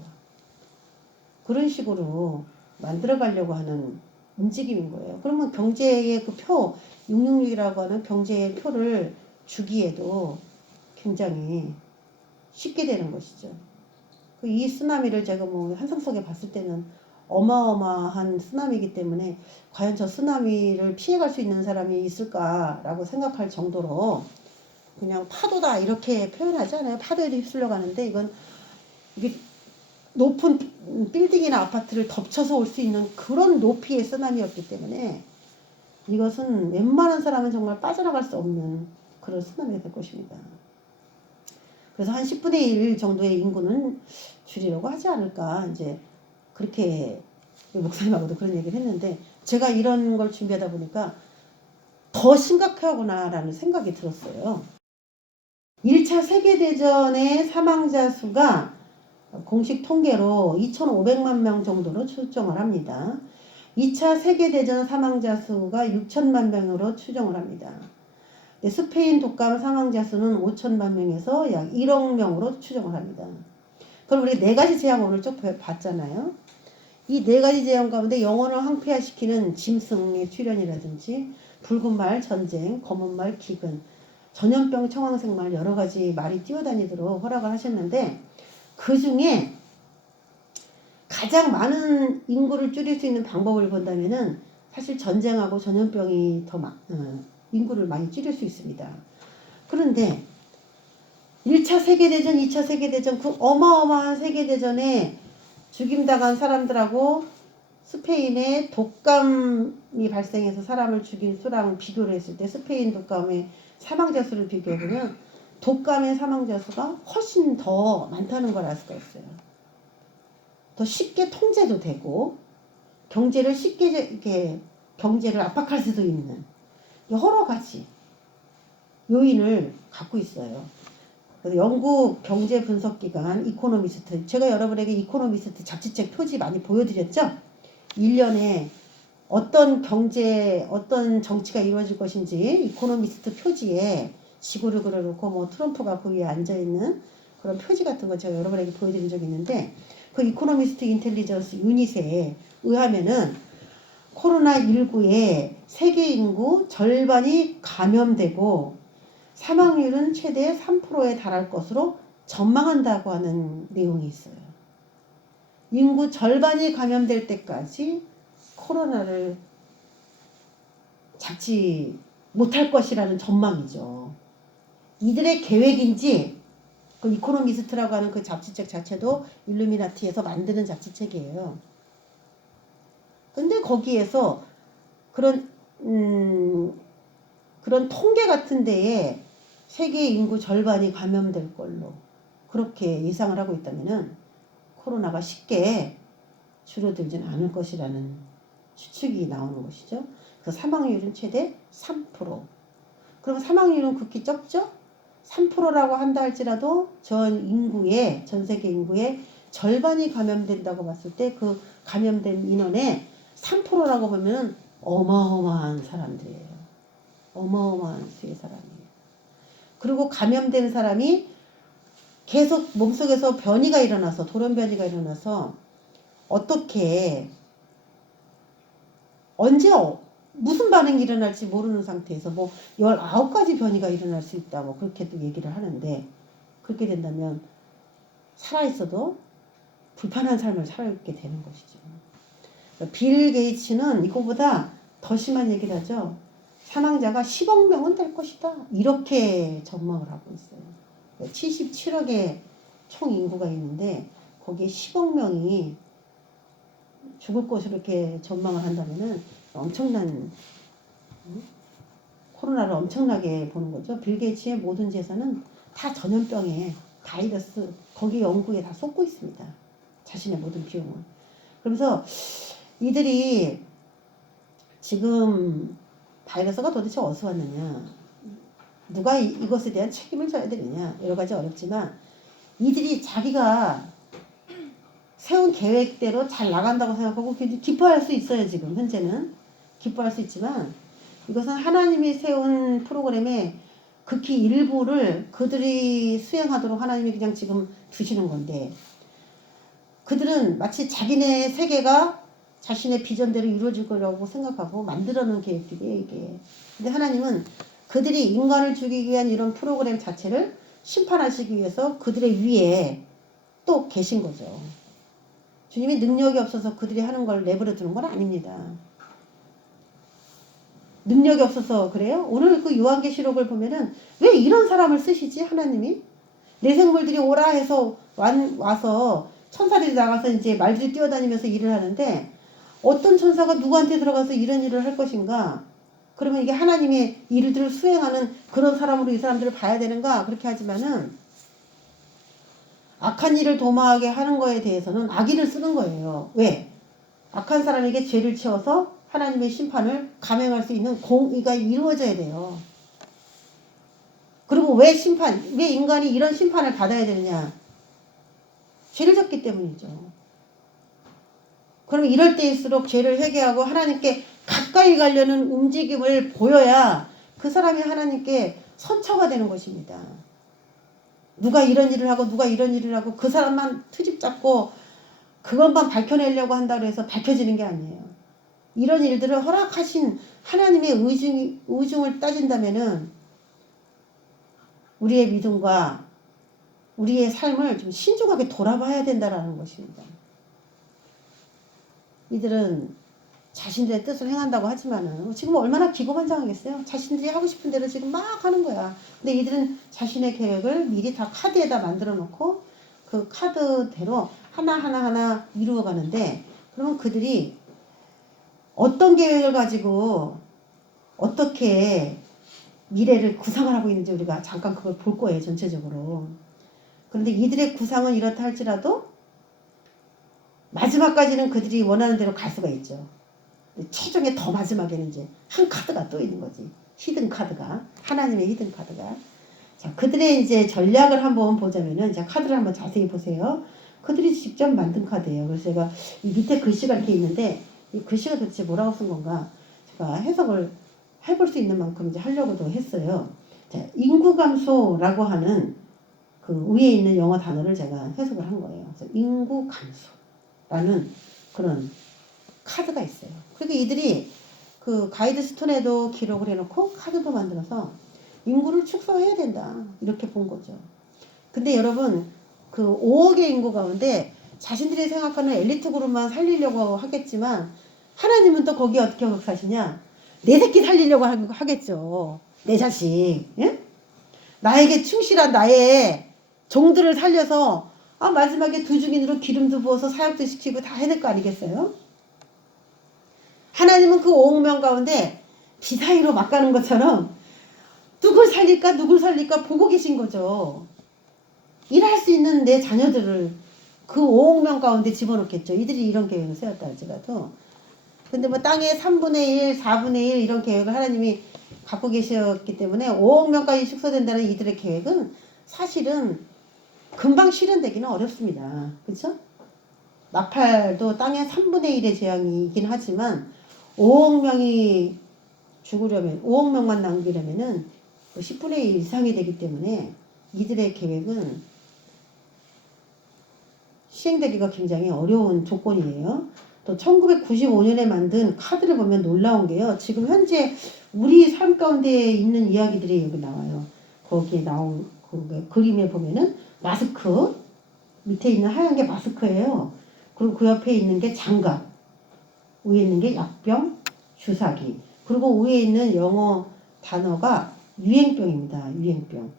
그런 식으로 만들어 가려고 하는 움직임인 거예요. 그러면 경제의 그 표, 666이라고 하는 경제의 표를 주기에도 굉장히 쉽게 되는 것이죠. 이 쓰나미를 제가 뭐 환상 속에 봤을 때는 어마어마한 쓰나미이기 때문에 과연 저 쓰나미를 피해갈 수 있는 사람이 있을까라고 생각할 정도로 그냥 파도다 이렇게 표현하지 않아요. 파도에도 휩쓸려 가는데 이게 높은 빌딩이나 아파트를 덮쳐서 올 수 있는 그런 높이의 쓰나미였기 때문에 이것은 웬만한 사람은 정말 빠져나갈 수 없는 그런 쓰나미가 될 것입니다. 그래서 한 10분의 1 정도의 인구는 줄이려고 하지 않을까, 이제 그렇게 목사님하고도 그런 얘기를 했는데 제가 이런 걸 준비하다 보니까 더 심각하구나라는 생각이 들었어요. 1차 세계대전의 사망자 수가 공식 통계로 2,500만 명 정도로 추정을 합니다. 2차 세계대전 사망자 수가 6천만 명으로 추정을 합니다. 스페인 독감 사망자 수는 5천만 명에서 약 1억 명으로 추정을 합니다. 그럼 우리 네 가지 재앙 오늘 쭉 봤잖아요. 이 네 가지 재앙 가운데 영혼을 황폐화시키는 짐승의 출현이라든지 붉은 말 전쟁, 검은 말 기근, 전염병 청황색 말 여러 가지 말이 뛰어다니도록 허락을 하셨는데 그 중에 가장 많은 인구를 줄일 수 있는 방법을 본다면은 사실 전쟁하고 전염병이 더 인구를 많이 줄일 수 있습니다. 그런데 1차 세계대전, 2차 세계대전, 그 어마어마한 세계대전에 죽임당한 사람들하고 스페인의 독감이 발생해서 사람을 죽인 수랑 비교를 했을 때 스페인 독감의 사망자 수를 비교해보면 독감의 사망자 수가 훨씬 더 많다는 걸 알 수가 있어요. 더 쉽게 통제도 되고 경제를 쉽게 이렇게 경제를 압박할 수도 있는 여러 가지 요인을 갖고 있어요. 그래서 영국 경제 분석 기관 이코노미스트, 제가 여러분에게 이코노미스트 잡지책 표지 많이 보여드렸죠? 1년에 어떤 경제, 어떤 정치가 이루어질 것인지 이코노미스트 표지에 지구를 그려놓고 뭐 트럼프가 그 위에 앉아있는 그런 표지 같은 거 제가 여러분에게 보여드린 적이 있는데 그 이코노미스트 인텔리전스 유닛에 의하면은 코로나19에 세계 인구 절반이 감염되고 사망률은 최대 3%에 달할 것으로 전망한다고 하는 내용이 있어요. 인구 절반이 감염될 때까지 코로나를 잡지 못할 것이라는 전망이죠. 이들의 계획인지 그 이코노미스트라고 하는 그 잡지책 자체도 일루미나티에서 만드는 잡지책이에요. 근데 거기에서 그런 통계 같은 데에 세계 인구 절반이 감염될 걸로 그렇게 예상을 하고 있다면은 코로나가 쉽게 줄어들지는 않을 것이라는 추측이 나오는 것이죠. 그래서 사망률은 최대 3%. 그럼 사망률은 극히 적죠? 3%라고 한다 할지라도 전 세계 인구의 절반이 감염된다고 봤을 때 그 감염된 인원의 3%라고 보면 어마어마한 사람들이에요. 어마어마한 수의 사람이에요. 그리고 감염된 사람이 계속 몸속에서 변이가 일어나서 돌연 변이가 일어나서 어떻게 언제 무슨 반응이 일어날지 모르는 상태에서 뭐 19가지 변이가 일어날 수 있다 뭐 그렇게 또 얘기를 하는데 그렇게 된다면 살아있어도 불편한 삶을 살게 되는 것이죠. 빌 게이츠는 이거보다 더 심한 얘기를 하죠. 사망자가 10억 명은 될 것이다. 이렇게 전망을 하고 있어요. 77억의 총 인구가 있는데 거기에 10억 명이 죽을 것으로 이렇게 전망을 한다면은 엄청난 코로나를 엄청나게 보는 거죠. 빌 게이츠의 모든 재산은 다 전염병에 바이러스 거기 연구에 다 쏟고 있습니다. 자신의 모든 비용을. 그러면서 이들이 지금 바이러스가 도대체 어디서 왔느냐, 누가 이것에 대한 책임을 져야 되느냐, 여러 가지 어렵지만 이들이 자기가 세운 계획대로 잘 나간다고 생각하고 기뻐할 수 있어요. 지금 현재는 기뻐할 수 있지만 이것은 하나님이 세운 프로그램의 극히 일부를 그들이 수행하도록 하나님이 그냥 지금 두시는 건데 그들은 마치 자기네 세계가 자신의 비전대로 이루어질 거라고 생각하고 만들어 놓은 계획들이에요, 이게. 근데 하나님은 그들이 인간을 죽이기 위한 이런 프로그램 자체를 심판하시기 위해서 그들의 위에 또 계신 거죠. 주님이 능력이 없어서 그들이 하는 걸 내버려 두는 건 아닙니다. 능력이 없어서 그래요? 오늘 그 요한계시록을 보면은 왜 이런 사람을 쓰시지, 하나님이? 내생물들이 오라 해서 와서 천사들이 나가서 이제 말들이 뛰어다니면서 일을 하는데 어떤 천사가 누구한테 들어가서 이런 일을 할 것인가? 그러면 이게 하나님의 일들을 수행하는 그런 사람으로 이 사람들을 봐야 되는가? 그렇게 하지만은 악한 일을 도모하게 하는 거에 대해서는 악인을 쓰는 거예요. 왜? 악한 사람에게 죄를 채워서 하나님의 심판을 감행할 수 있는 공의가 이루어져야 돼요. 그리고 왜 인간이 이런 심판을 받아야 되느냐? 죄를 졌기 때문이죠. 그럼 이럴 때일수록 죄를 회개하고 하나님께 가까이 가려는 움직임을 보여야 그 사람이 하나님께 선처가 되는 것입니다. 누가 이런 일을 하고 누가 이런 일을 하고 그 사람만 트집 잡고 그것만 밝혀내려고 한다고 해서 밝혀지는 게 아니에요. 이런 일들을 허락하신 하나님의 의중을 따진다면은 우리의 믿음과 우리의 삶을 좀 신중하게 돌아봐야 된다는 것입니다. 이들은 자신들의 뜻을 행한다고 하지만은 지금 얼마나 기고만장하겠어요. 자신들이 하고 싶은 대로 지금 막 하는 거야. 근데 이들은 자신의 계획을 미리 다 카드에다 만들어 놓고 그 카드대로 하나 이루어 가는데, 그러면 그들이 어떤 계획을 가지고 어떻게 미래를 구상을 하고 있는지 우리가 잠깐 그걸 볼 거예요, 전체적으로. 그런데 이들의 구상은 이렇다 할지라도 마지막까지는 그들이 원하는 대로 갈 수가 있죠. 최종의 더 마지막에는 이제 한 카드가 또 있는 거지. 히든 카드가. 하나님의 히든 카드가. 자, 그들의 이제 전략을 한번 보자면은, 자, 카드를 한번 자세히 보세요. 그들이 직접 만든 카드예요. 그래서 제가 이 밑에 글씨가 이렇게 있는데, 이 글씨가 도대체 뭐라고 쓴 건가? 제가 해석을 해볼 수 있는 만큼 이제 하려고도 했어요. 자, 인구 감소라고 하는 그 위에 있는 영어 단어를 제가 해석을 한 거예요. 그래서 인구 감소라는 그런 카드가 있어요. 그러니까 이들이 그 가이드 스톤에도 기록을 해놓고 카드도 만들어서 인구를 축소해야 된다, 이렇게 본 거죠. 근데 여러분, 그 5억의 인구 가운데 자신들이 생각하는 엘리트 그룹만 살리려고 하겠지만, 하나님은 또 거기에 어떻게 역사하시냐? 내 새끼 살리려고 하겠죠. 내 자식. 예? 나에게 충실한 나의 종들을 살려서 마지막에 두 증인으로 기름도 부어서 사역도 시키고 다 해낼 거 아니겠어요? 하나님은 그 5억 명 가운데 비사이로 막 가는 것처럼 누굴 살릴까 보고 계신 거죠. 일할 수 있는 내 자녀들을 그 5억 명 가운데 집어넣겠죠. 이들이 이런 계획을 세웠다 할지라도. 근데 뭐 땅의 3분의 1, 4분의 1 이런 계획을 하나님이 갖고 계셨기 때문에 5억 명까지 축소된다는 이들의 계획은 사실은 금방 실현되기는 어렵습니다. 그렇죠? 나팔도 땅의 3분의 1의 재앙이긴 하지만 5억 명이 죽으려면, 5억 명만 남기려면은 10분의 1 이상이 되기 때문에 이들의 계획은 시행되기가 굉장히 어려운 조건이에요. 또 1995년에 만든 카드를 보면 놀라운 게요. 지금 현재 우리 삶 가운데 있는 이야기들이 여기 나와요. 거기에 나온 그 그림에 보면은 마스크, 밑에 있는 하얀 게 마스크예요. 그리고 그 옆에 있는 게 장갑, 위에 있는 게 약병, 주사기, 그리고 위에 있는 영어 단어가 유행병입니다. 유행병.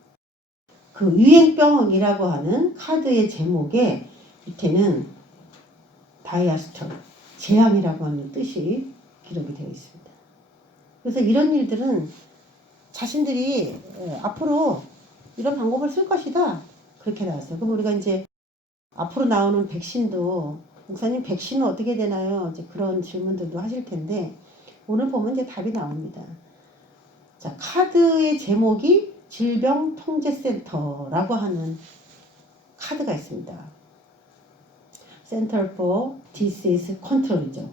그 유행병이라고 하는 카드의 제목에 밑에는 다이아스톨, 재앙이라고 하는 뜻이 기록이 되어 있습니다. 그래서 이런 일들은 자신들이 앞으로 이런 방법을 쓸 것이다, 그렇게 나왔어요. 그럼 우리가 이제 앞으로 나오는 백신도, 목사님 백신은 어떻게 되나요? 이제 그런 질문들도 하실 텐데, 오늘 보면 이제 답이 나옵니다. 자, 카드의 제목이 질병통제센터라고 하는 카드가 있습니다. Center for Disease Control이죠.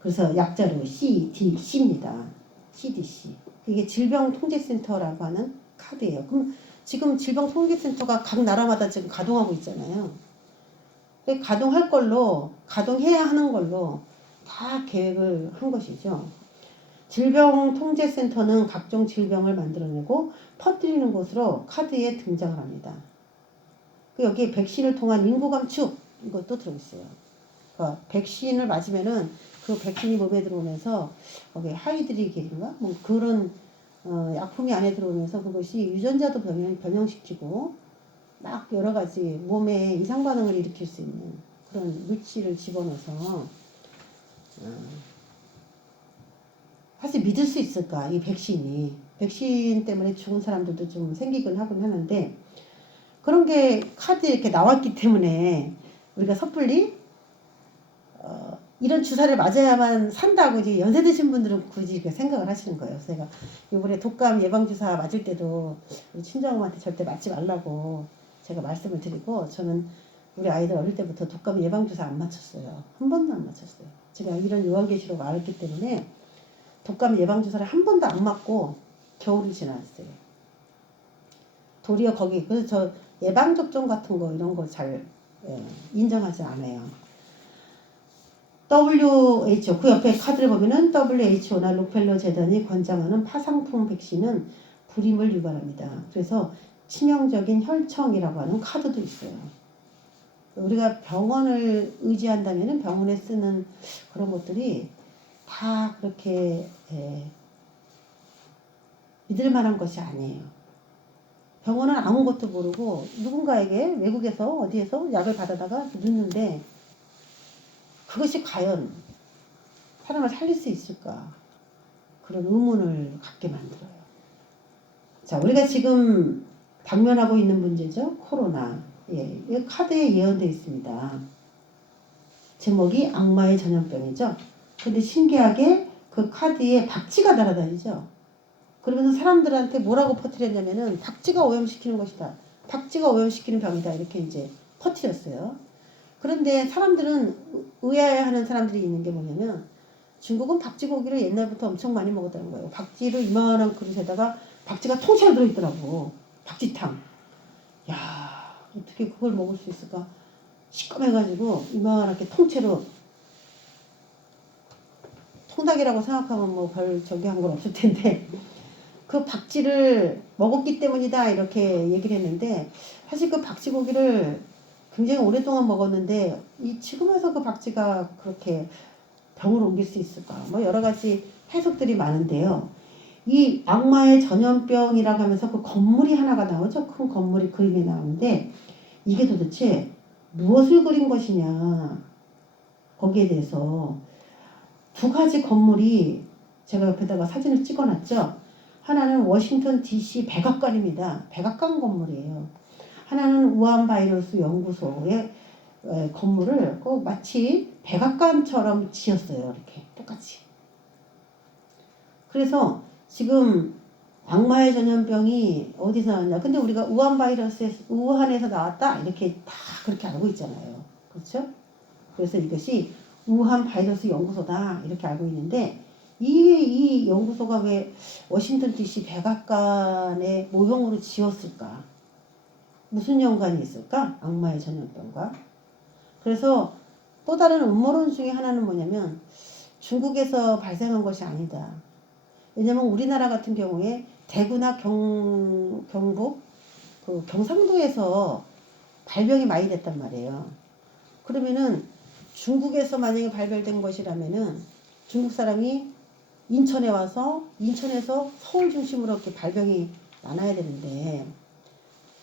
그래서 약자로 CDC입니다. CDC. 이게 질병통제센터라고 하는 카드예요. 그럼 지금 질병통제센터가 각 나라마다 지금 가동하고 있잖아요. 가동할 걸로, 가동해야 하는 걸로 다 계획을 한 것이죠. 질병통제센터는 각종 질병을 만들어내고 퍼뜨리는 곳으로 카드에 등장을 합니다. 여기에 백신을 통한 인구 감축, 이것도 들어있어요. 그러니까 백신을 맞으면은 그 백신이 몸에 들어오면서 거기에 하이드리겔인가 뭐 그런 약품이 안에 들어오면서 그것이 유전자도 변형시키고 막 여러 가지 몸에 이상 반응을 일으킬 수 있는 그런 물질을 집어넣어서 사실 믿을 수 있을까, 이 백신이. 백신 때문에 죽은 사람들도 좀 생기긴 하긴 하는데, 그런 게 카드에 이렇게 나왔기 때문에 우리가 섣불리 이런 주사를 맞아야만 산다고 이제 연세 드신 분들은 굳이 이렇게 생각을 하시는 거예요. 그래서 제가 이번에 독감 예방주사 맞을 때도 우리 친정엄마한테 절대 맞지 말라고 제가 말씀을 드리고, 저는 우리 아이들 어릴 때부터 독감 예방주사 안 맞췄어요. 한 번도 안 맞췄어요. 제가 이런 요한계시록 알았기 때문에 독감 예방주사를 한 번도 안 맞고 겨울을 지났어요. 도리어 거기, 그래서 저 예방접종 같은 거 이런 거 잘 인정하지 않아요. WHO, 그 옆에 카드를 보면은 WHO나 록펠러 재단이 권장하는 파상풍 백신은 불임을 유발합니다. 그래서 치명적인 혈청이라고 하는 카드도 있어요. 우리가 병원을 의지한다면은 병원에 쓰는 그런 것들이 다 그렇게 믿을 만한 것이 아니에요. 병원은 아무것도 모르고 누군가에게 외국에서 어디에서 약을 받아다가 눕는데 그것이 과연 사람을 살릴 수 있을까? 그런 의문을 갖게 만들어요. 자, 우리가 지금 당면하고 있는 문제죠. 코로나. 예, 이 카드에 예언되어 있습니다. 제목이 악마의 전염병이죠. 근데 신기하게 그 카드에 박쥐가 날아다니죠. 그러면서 사람들한테 뭐라고 퍼뜨렸냐면은 박쥐가 오염시키는 것이다. 박쥐가 오염시키는 병이다. 이렇게 이제 퍼뜨렸어요. 그런데 사람들은 의아해하는 사람들이 있는 게 뭐냐면 중국은 박쥐 고기를 옛날부터 엄청 많이 먹었다는 거예요. 박쥐를 이만한 그릇에다가 박쥐가 통째로 들어있더라고. 박쥐탕. 야, 어떻게 그걸 먹을 수 있을까? 시꺼매가지고 이만하게 통째로 통닭이라고 생각하면 뭐 별 저기 한 건 없을 텐데 그 박쥐를 먹었기 때문이다 이렇게 얘기를 했는데 사실 그 박쥐 고기를 굉장히 오랫동안 먹었는데 이 지금에서 그 박쥐가 그렇게 병을 옮길 수 있을까? 뭐 여러 가지 해석들이 많은데요. 이 악마의 전염병이라고 하면서 그 건물이 하나가 나오죠. 큰 건물이 그림에 나오는데 이게 도대체 무엇을 그린 것이냐 거기에 대해서 두 가지 건물이 제가 옆에다가 사진을 찍어놨죠. 하나는 워싱턴 DC 백악관입니다. 백악관 건물이에요. 하나는 우한 바이러스 연구소의 건물을 꼭 마치 백악관처럼 지었어요. 이렇게 똑같이. 그래서 지금 악마의 전염병이 어디서 나왔냐. 근데 우리가 우한에서 나왔다 이렇게 다 그렇게 알고 있잖아요. 그렇죠? 그래서 이것이 우한 바이러스 연구소다 이렇게 알고 있는데 이 연구소가 왜 워싱턴 DC 백악관의 모형으로 지었을까? 무슨 연관이 있을까? 악마의 전염병과. 그래서 또 다른 음모론 중에 하나는 뭐냐면 중국에서 발생한 것이 아니다. 왜냐면 우리나라 같은 경우에 대구나 경북, 그 경상도에서 발병이 많이 됐단 말이에요. 그러면은 중국에서 만약에 발별된 것이라면은 중국 사람이 인천에 와서 인천에서 서울 중심으로 이렇게 발병이 많아야 되는데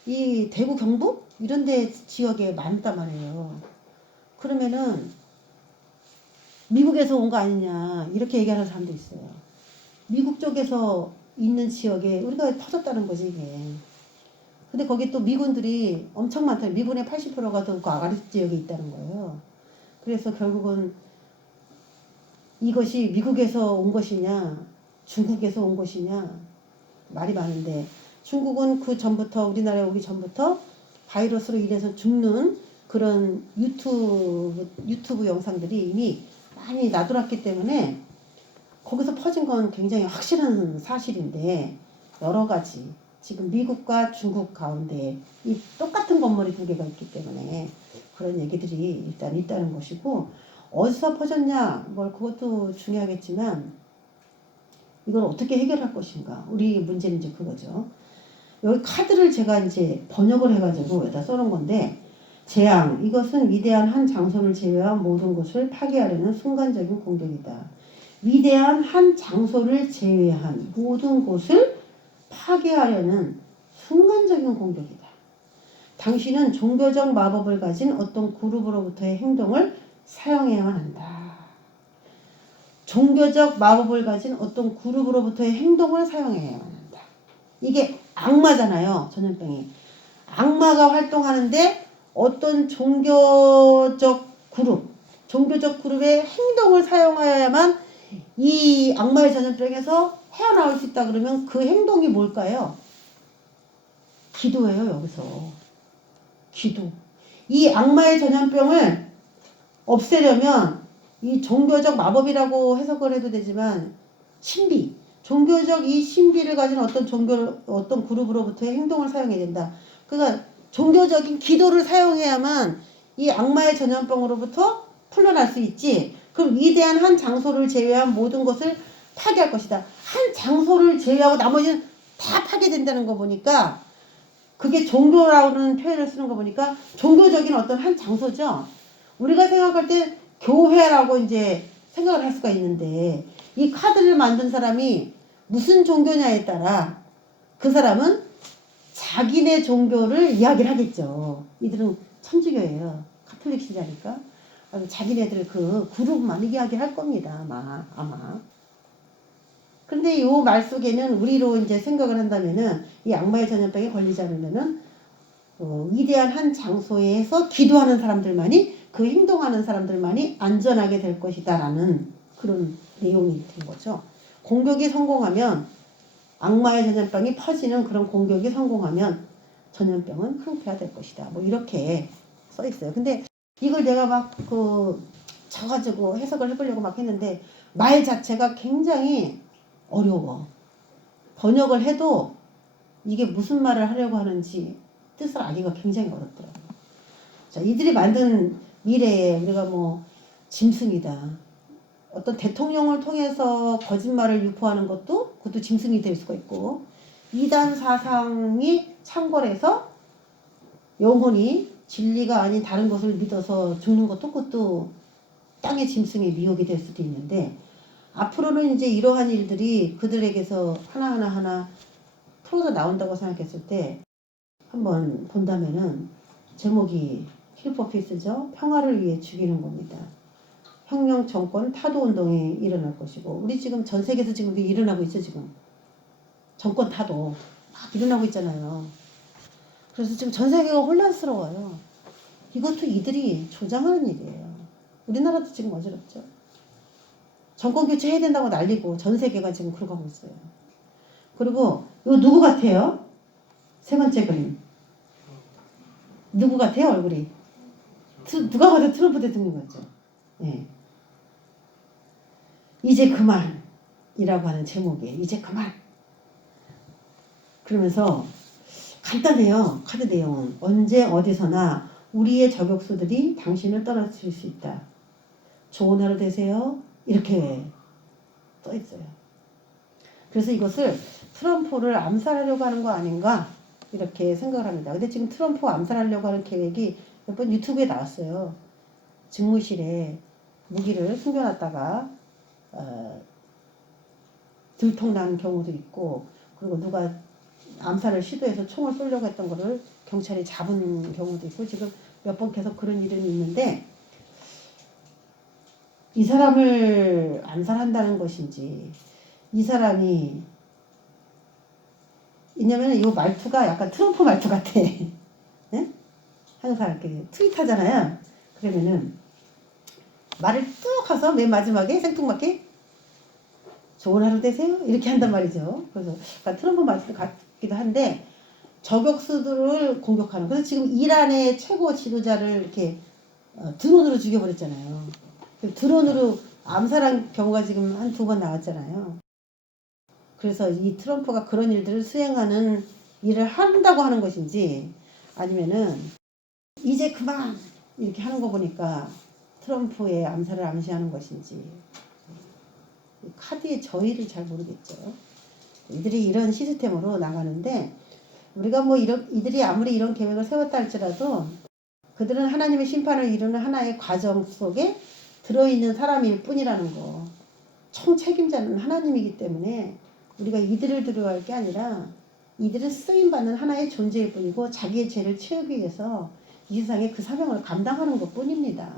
이 대구 경북 이런 데 지역에 많단 말이에요. 그러면은 미국에서 온 거 아니냐 이렇게 얘기하는 사람도 있어요. 미국 쪽에서 있는 지역에 우리가 터졌다는 거지 이게. 근데 거기 또 미군들이 엄청 많다. 미군의 80%가 그 아가리 지역에 있다는 거예요. 그래서 결국은 이것이 미국에서 온 것이냐 중국에서 온 것이냐 말이 많은데 중국은 그 전부터 우리나라에 오기 전부터 바이러스로 인해서 죽는 그런 유튜브 영상들이 이미 많이 나돌았기 때문에 거기서 퍼진 건 굉장히 확실한 사실인데 여러 가지 지금 미국과 중국 가운데 이 똑같은 건물이 두 개가 있기 때문에 그런 얘기들이 일단 있다는 것이고 어디서 퍼졌냐 뭘 그것도 중요하겠지만 이걸 어떻게 해결할 것인가 우리 문제는 이제 그거죠. 여기 카드를 제가 이제 번역을 해가지고 여기다 써놓은 건데 재앙 이것은 위대한 한 장소를 제외한 모든 것을 파괴하려는 순간적인 공격이다. 위대한 한 장소를 제외한 모든 곳을 파괴하려는 순간적인 공격이다. 당신은 종교적 마법을 가진 어떤 그룹으로부터의 행동을 사용해야만 한다. 종교적 마법을 가진 어떤 그룹으로부터의 행동을 사용해야만 한다. 이게 악마잖아요. 전염병이. 악마가 활동하는데 어떤 종교적 그룹의 행동을 사용하여야만 이 악마의 전염병에서 헤어나올 수 있다 그러면 그 행동이 뭘까요? 기도예요. 여기서. 기도. 이 악마의 전염병을 없애려면 이 종교적 마법이라고 해석을 해도 되지만 신비, 종교적 이 신비를 가진 어떤 그룹으로부터의 행동을 사용해야 된다. 그러니까 종교적인 기도를 사용해야만 이 악마의 전염병으로부터 풀려날 수 있지. 그럼 위대한 한 장소를 제외한 모든 것을 파괴할 것이다. 한 장소를 제외하고 나머지는 다 파괴된다는 거 보니까 그게 종교라는 표현을 쓰는 거 보니까 종교적인 어떤 한 장소죠. 우리가 생각할 때 교회라고 이제 생각을 할 수가 있는데 이 카드를 만든 사람이 무슨 종교냐에 따라 그 사람은 자기네 종교를 이야기를 하겠죠. 이들은 천주교예요. 카톨릭 신자니까. 자기네들 그 그룹만 이야기를 할 겁니다. 아마. 근데 이 말 속에는 우리로 이제 생각을 한다면은 이 악마의 전염병에 걸리지 않으면은 위대한 한 장소에서 기도하는 사람들만이 그 행동하는 사람들만이 안전하게 될 것이다라는 그런 내용이 된 거죠. 공격이 성공하면 악마의 전염병이 퍼지는 그런 공격이 성공하면 전염병은 항폐화될 것이다. 뭐 이렇게 써 있어요. 근데 이걸 내가 막 쳐가지고 해석을 해보려고 막 했는데 말 자체가 굉장히 어려워. 번역을 해도 이게 무슨 말을 하려고 하는지 뜻을 알기가 굉장히 어렵더라고요. 자, 이들이 만든 미래에 우리가 뭐 짐승이다. 어떤 대통령을 통해서 거짓말을 유포하는 그것도 짐승이 될 수가 있고 이단 사상이 창궐해서 영혼이 진리가 아닌 다른 것을 믿어서 죽는 그것도 땅의 짐승의 미혹이 될 수도 있는데 앞으로는 이제 이러한 일들이 그들에게서 하나 풀어져 나온다고 생각했을 때 한번 본다면은 제목이 힐포피스죠. 평화를 위해 죽이는 겁니다. 혁명 정권 타도 운동이 일어날 것이고 우리 지금 전 세계에서 지금 그게 일어나고 있죠. 지금 정권 타도 막 일어나고 있잖아요. 그래서 지금 전 세계가 혼란스러워요. 이것도 이들이 조장하는 일이에요. 우리나라도 지금 어지럽죠. 정권 교체해야 된다고 난리고 전 세계가 지금 그러고 가고 있어요. 그리고 이거 누구 같아요? 세 번째 그림. 누구 같아요 얼굴이? 누가 봐도 트럼프 대통령 같죠? 네. 이제 그만이라고 하는 제목이에요. 이제 그만. 그러면서 간단해요. 카드 내용은. 언제 어디서나 우리의 저격수들이 당신을 떨어뜨릴 수 있다. 좋은 하루 되세요. 이렇게 써 있어요. 그래서 이것을 트럼프를 암살하려고 하는 거 아닌가 이렇게 생각을 합니다. 근데 지금 트럼프 암살하려고 하는 계획이 몇 번 유튜브에 나왔어요. 집무실에 무기를 숨겨놨다가 들통난 경우도 있고 그리고 누가 암살을 시도해서 총을 쏘려고 했던 거를 경찰이 잡은 경우도 있고 지금 몇 번 계속 그런 일은 있는데 이 사람을 암살한다는 것인지 이 사람이 왜냐면 이 말투가 약간 트럼프 말투 같아. 네? 항상 이렇게 트윗하잖아요. 그러면은 말을 뚝 해서 맨 마지막에 생뚱맞게 좋은 하루 되세요. 이렇게 한단 말이죠. 그래서 그러니까 트럼프 말투 같기도 한데 저격수들을 공격하는. 그래서 지금 이란의 최고 지도자를 이렇게 드론으로 죽여버렸잖아요. 드론으로 암살한 경우가 지금 한 2번 나왔잖아요. 그래서 이 트럼프가 그런 일들을 수행하는 일을 한다고 하는 것인지 아니면은 이제 그만 이렇게 하는 거 보니까 트럼프의 암살을 암시하는 것인지 카드의 저의를 잘 모르겠죠. 이들이 이런 시스템으로 나가는데 우리가 뭐 이들이 아무리 이런 계획을 세웠다 할지라도 그들은 하나님의 심판을 이루는 하나의 과정 속에 들어있는 사람일 뿐이라는 거. 총 책임자는 하나님이기 때문에 우리가 이들을 두려워할 게 아니라 이들은 쓰임받는 하나의 존재일 뿐이고 자기의 죄를 채우기 위해서 이 세상에 그 사명을 감당하는 것 뿐입니다.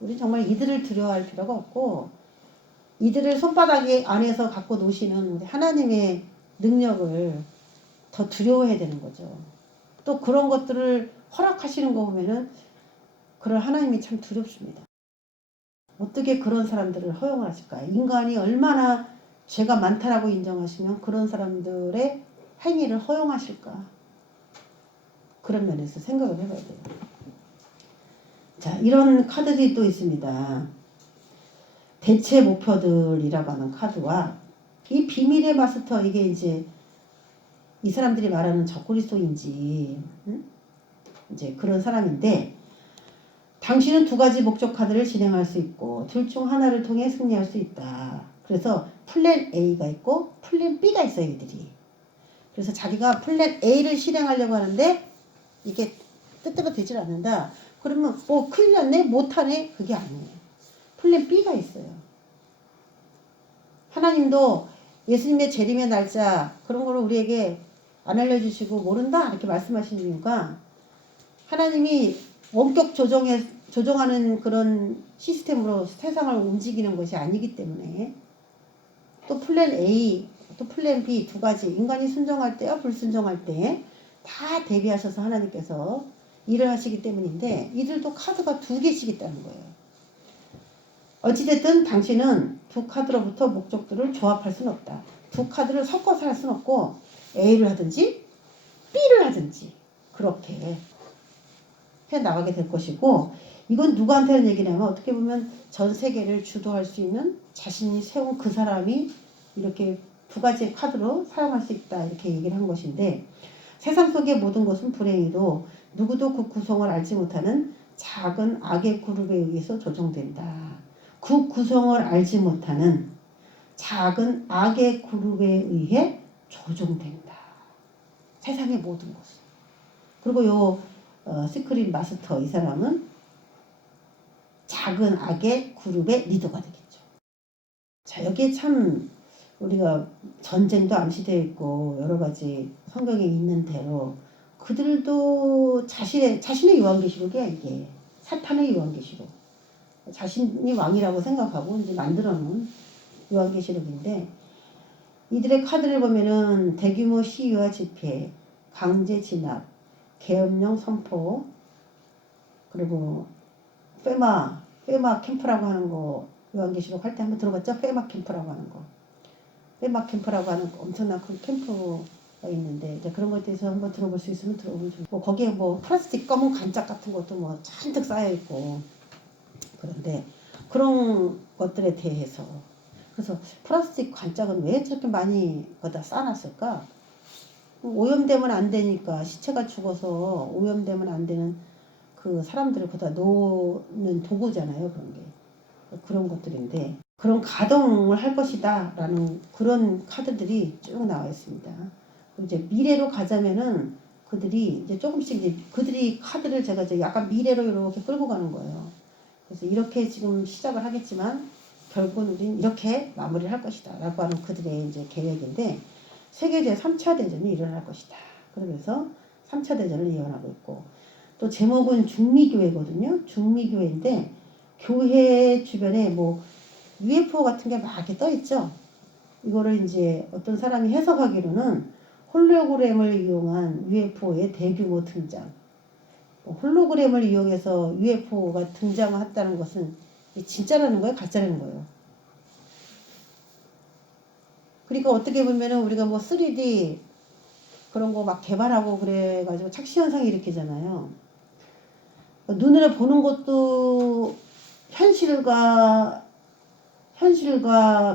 우리 정말 이들을 두려워할 필요가 없고 이들을 손바닥 안에서 갖고 노시는 우리 하나님의 능력을 더 두려워해야 되는 거죠. 또 그런 것들을 허락하시는 거 보면은 그런 하나님이 참 두렵습니다. 어떻게 그런 사람들을 허용을 하실까요? 인간이 얼마나 죄가 많다라고 인정하시면 그런 사람들의 행위를 허용하실까? 그런 면에서 생각을 해봐야 돼요. 자, 이런 카드들이 또 있습니다. 대체 목표들이라고 하는 카드와 이 비밀의 마스터 이게 이제 이 사람들이 말하는 적그리스도인지 이제 그런 사람인데 당신은 2가지 목적 카드를 진행할 수 있고 둘 중 하나를 통해 승리할 수 있다. 그래서 플랜 A가 있고 플랜 B가 있어요. 이들이. 그래서 자기가 플랜 A를 실행하려고 하는데 이게 뜻대로 되질 않는다. 그러면 큰일 났네 못하네 그게 아니에요. 플랜 B가 있어요. 하나님도 예수님의 재림의 날짜 그런 거를 우리에게 안 알려주시고 모른다 이렇게 말씀하시는 이유가 하나님이 원격 조정하는 그런 시스템으로 세상을 움직이는 것이 아니기 때문에 또 플랜 A 또 플랜 B 두 가지 인간이 순종할 때와 불순종할 때 다 대비하셔서 하나님께서 일을 하시기 때문인데 이들도 카드가 두 개씩 있다는 거예요. 어찌됐든 당신은 두 카드로부터 목적들을 조합할 수는 없다. 두 카드를 섞어서 할 수는 없고 A를 하든지 B를 하든지 그렇게 해 나가게 될 것이고 이건 누구한테 하는 얘기냐면 어떻게 보면 전 세계를 주도할 수 있는 자신이 세운 그 사람이 이렇게 두 가지 카드로 사용할 수 있다 이렇게 얘기를 한 것인데 세상 속의 모든 것은 불행히도 누구도 그 구성을 알지 못하는 작은 악의 그룹에 의해서 조정된다. 그 구성을 알지 못하는 작은 악의 그룹에 의해 조종된다. 세상의 모든 것은. 그리고 요 시크릿 마스터 이 사람은 작은 악의 그룹의 리더가 되겠죠. 자, 여기에 참 우리가 전쟁도 암시되어 있고 여러 가지 성경에 있는 대로 그들도 자신의 요한계시록이야 이게. 사탄의 요한계시록. 자신이 왕이라고 생각하고 이제 만들어 놓은 요한계시록인데 이들의 카드를 보면은 대규모 시위와 집회, 강제 진압, 계엄령 선포, 그리고 페마 캠프라고 하는 거 요한계시록 할 때 한번 들어봤죠? 페마 캠프라고 하는 거. 페마 캠프라고 하는 엄청난 큰 캠프가 있는데 이제 그런 것에 대해서 한번 들어볼 수 있으면 들어보면 좋고 뭐 거기에 뭐 플라스틱 검은 간짝 같은 것도 뭐 잔뜩 쌓여 있고 그런데 그런 것들에 대해서 그래서 플라스틱 관짝은 왜 저렇게 많이 거기다 쌓아놨을까? 오염되면 안 되니까 시체가 죽어서 오염되면 안 되는 그 사람들을 거기다 놓는 도구잖아요. 그런 게. 그런 것들인데 그런 가동을 할 것이다 라는 그런 카드들이 쭉 나와 있습니다. 이제 미래로 가자면은 그들이 이제 조금씩 이제 그들이 카드를 제가 이제 약간 미래로 이렇게 끌고 가는 거예요. 그래서 이렇게 지금 시작을 하겠지만 결국은 우린 이렇게 마무리를 할 것이다 라고 하는 그들의 이제 계획인데 세계 제3차 대전이 일어날 것이다. 그러면서 3차 대전을 예언하고 있고 또 제목은 중미교회거든요. 중미교회인데 교회 주변에 뭐 UFO 같은 게 막 이렇게 떠 있죠. 이거를 이제 어떤 사람이 해석하기로는 홀로그램을 이용한 UFO의 대규모 등장. 홀로그램을 이용해서 UFO가 등장했다는 것은 진짜라는 거예요? 가짜라는 거예요? 그러니까 어떻게 보면은 우리가 뭐 3D 그런 거 막 개발하고 그래가지고 착시현상이 일으키잖아요. 눈으로 보는 것도 현실과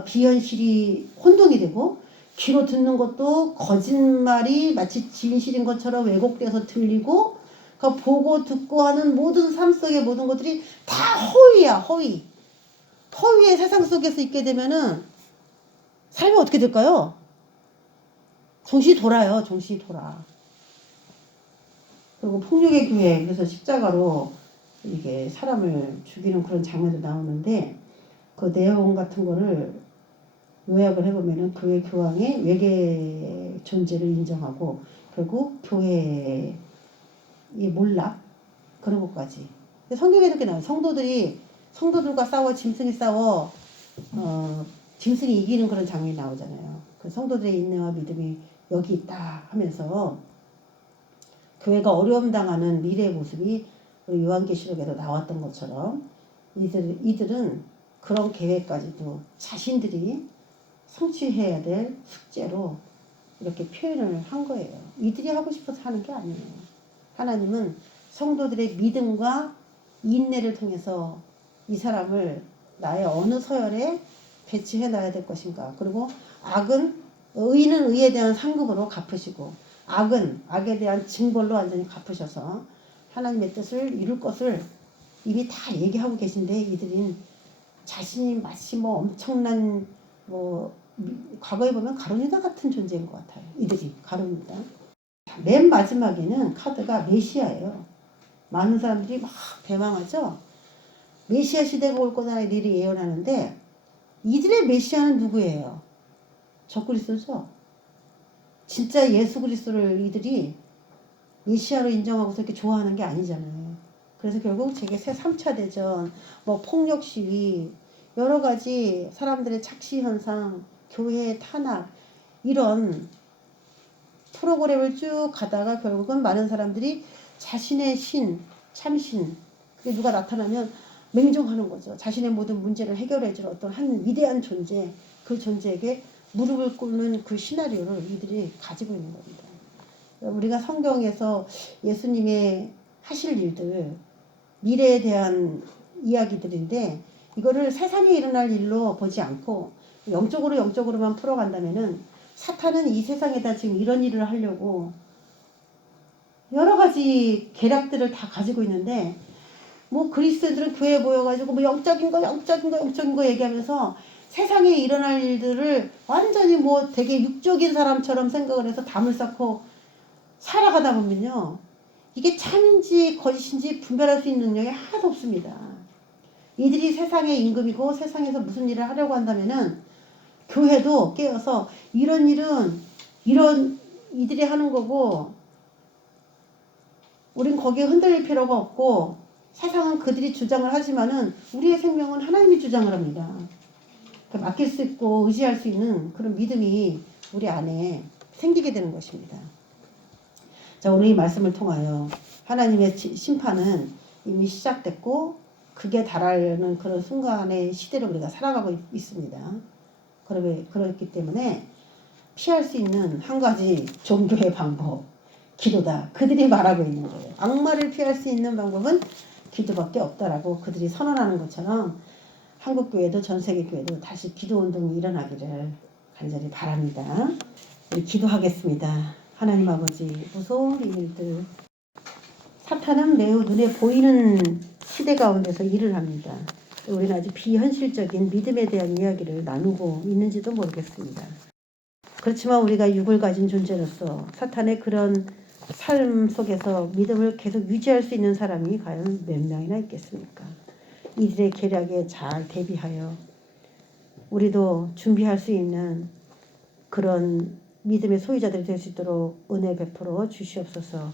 비현실이 혼동이 되고 귀로 듣는 것도 거짓말이 마치 진실인 것처럼 왜곡돼서 들리고 그 보고 듣고 하는 모든 삶 속의 모든 것들이 다 허위야. 허위의 세상 속에서 있게 되면은 삶이 어떻게 될까요? 정신이 돌아요. 정신이 돌아. 그리고 폭력의 교회 그래서 십자가로 이게 사람을 죽이는 그런 장면도 나오는데 그 내용 같은 거를 요약을 해보면은 교회 교황의 외계 존재를 인정하고 결국 교회의 몰락 그런 것까지 성경에 이렇게 나와요. 성도들과 싸워 짐승이 싸워 짐승이 이기는 그런 장면이 나오잖아요. 그 성도들의 인내와 믿음이 여기 있다 하면서 교회가 어려움 당하는 미래의 모습이 우리 요한계시록에도 나왔던 것처럼 이들은 그런 계획까지도 자신들이 성취해야 될 숙제로 이렇게 표현을 한 거예요. 이들이 하고 싶어서 하는 게 아니에요. 하나님은 성도들의 믿음과 인내를 통해서 이 사람을 나의 어느 서열에 배치해 놔야 될 것인가. 그리고 의는 의에 대한 상급으로 갚으시고 악은 악에 대한 징벌로 완전히 갚으셔서 하나님의 뜻을 이룰 것을 이미 다 얘기하고 계신데 이들은 자신이 마치 뭐 엄청난 과거에 보면 가룟유다 같은 존재인 것 같아요. 이들이 가룟유다. 맨 마지막에는 카드가 메시아예요. 많은 사람들이 막 대망하죠. 메시아 시대가 올 거다 이들이 예언하는데 이들의 메시아는 누구예요? 적그리스도죠. 진짜 예수 그리스도를 이들이 메시아로 인정하고서 이렇게 좋아하는 게 아니잖아요. 그래서 결국 제게 새 3차 대전, 뭐 폭력 시위, 여러 가지 사람들의 착시 현상, 교회의 탄압 이런 프로그램을 쭉 가다가 결국은 많은 사람들이 자신의 신, 참신, 그게 누가 나타나면 맹종하는 거죠. 자신의 모든 문제를 해결해 줄 어떤 한 위대한 존재, 그 존재에게 무릎을 꿇는 그 시나리오를 이들이 가지고 있는 겁니다. 우리가 성경에서 예수님의 하실 일들, 미래에 대한 이야기들인데 이거를 세상에 일어날 일로 보지 않고 영적으로만 풀어간다면은 사탄은 이 세상에다 지금 이런 일을 하려고 여러 가지 계략들을 다 가지고 있는데 뭐 그리스도인들은 교회에 모여가지고 뭐 영적인 거 얘기하면서 세상에 일어날 일들을 완전히 뭐 되게 육적인 사람처럼 생각을 해서 담을 쌓고 살아가다 보면요. 이게 참인지 거짓인지 분별할 수 있는 능력이 하나도 없습니다. 이들이 세상의 임금이고 세상에서 무슨 일을 하려고 한다면은 교회도 깨어서 이런 일은 이런 이들이 하는 거고 우린 거기에 흔들릴 필요가 없고 세상은 그들이 주장을 하지만은 우리의 생명은 하나님이 주장을 합니다. 그러니까 맡길 수 있고 의지할 수 있는 그런 믿음이 우리 안에 생기게 되는 것입니다. 자, 오늘 이 말씀을 통하여 하나님의 심판은 이미 시작됐고 그게 달하는 그런 순간의 시대를 우리가 살아가고 있습니다. 그렇기 때문에 피할 수 있는 한 가지 종교의 방법, 기도다. 그들이 말하고 있는 거예요. 악마를 피할 수 있는 방법은 기도밖에 없다라고 그들이 선언하는 것처럼 한국교회도 전세계교회도 다시 기도운동이 일어나기를 간절히 바랍니다. 우리 기도하겠습니다. 하나님 아버지, 무서운 일들, 사탄은 매우 눈에 보이는 시대 가운데서 일을 합니다. 우리는 아주 비현실적인 믿음에 대한 이야기를 나누고 있는지도 모르겠습니다. 그렇지만 우리가 육을 가진 존재로서 사탄의 그런 삶 속에서 믿음을 계속 유지할 수 있는 사람이 과연 몇 명이나 있겠습니까? 이들의 계략에 잘 대비하여 우리도 준비할 수 있는 그런 믿음의 소유자들이 될 수 있도록 은혜 베풀어 주시옵소서.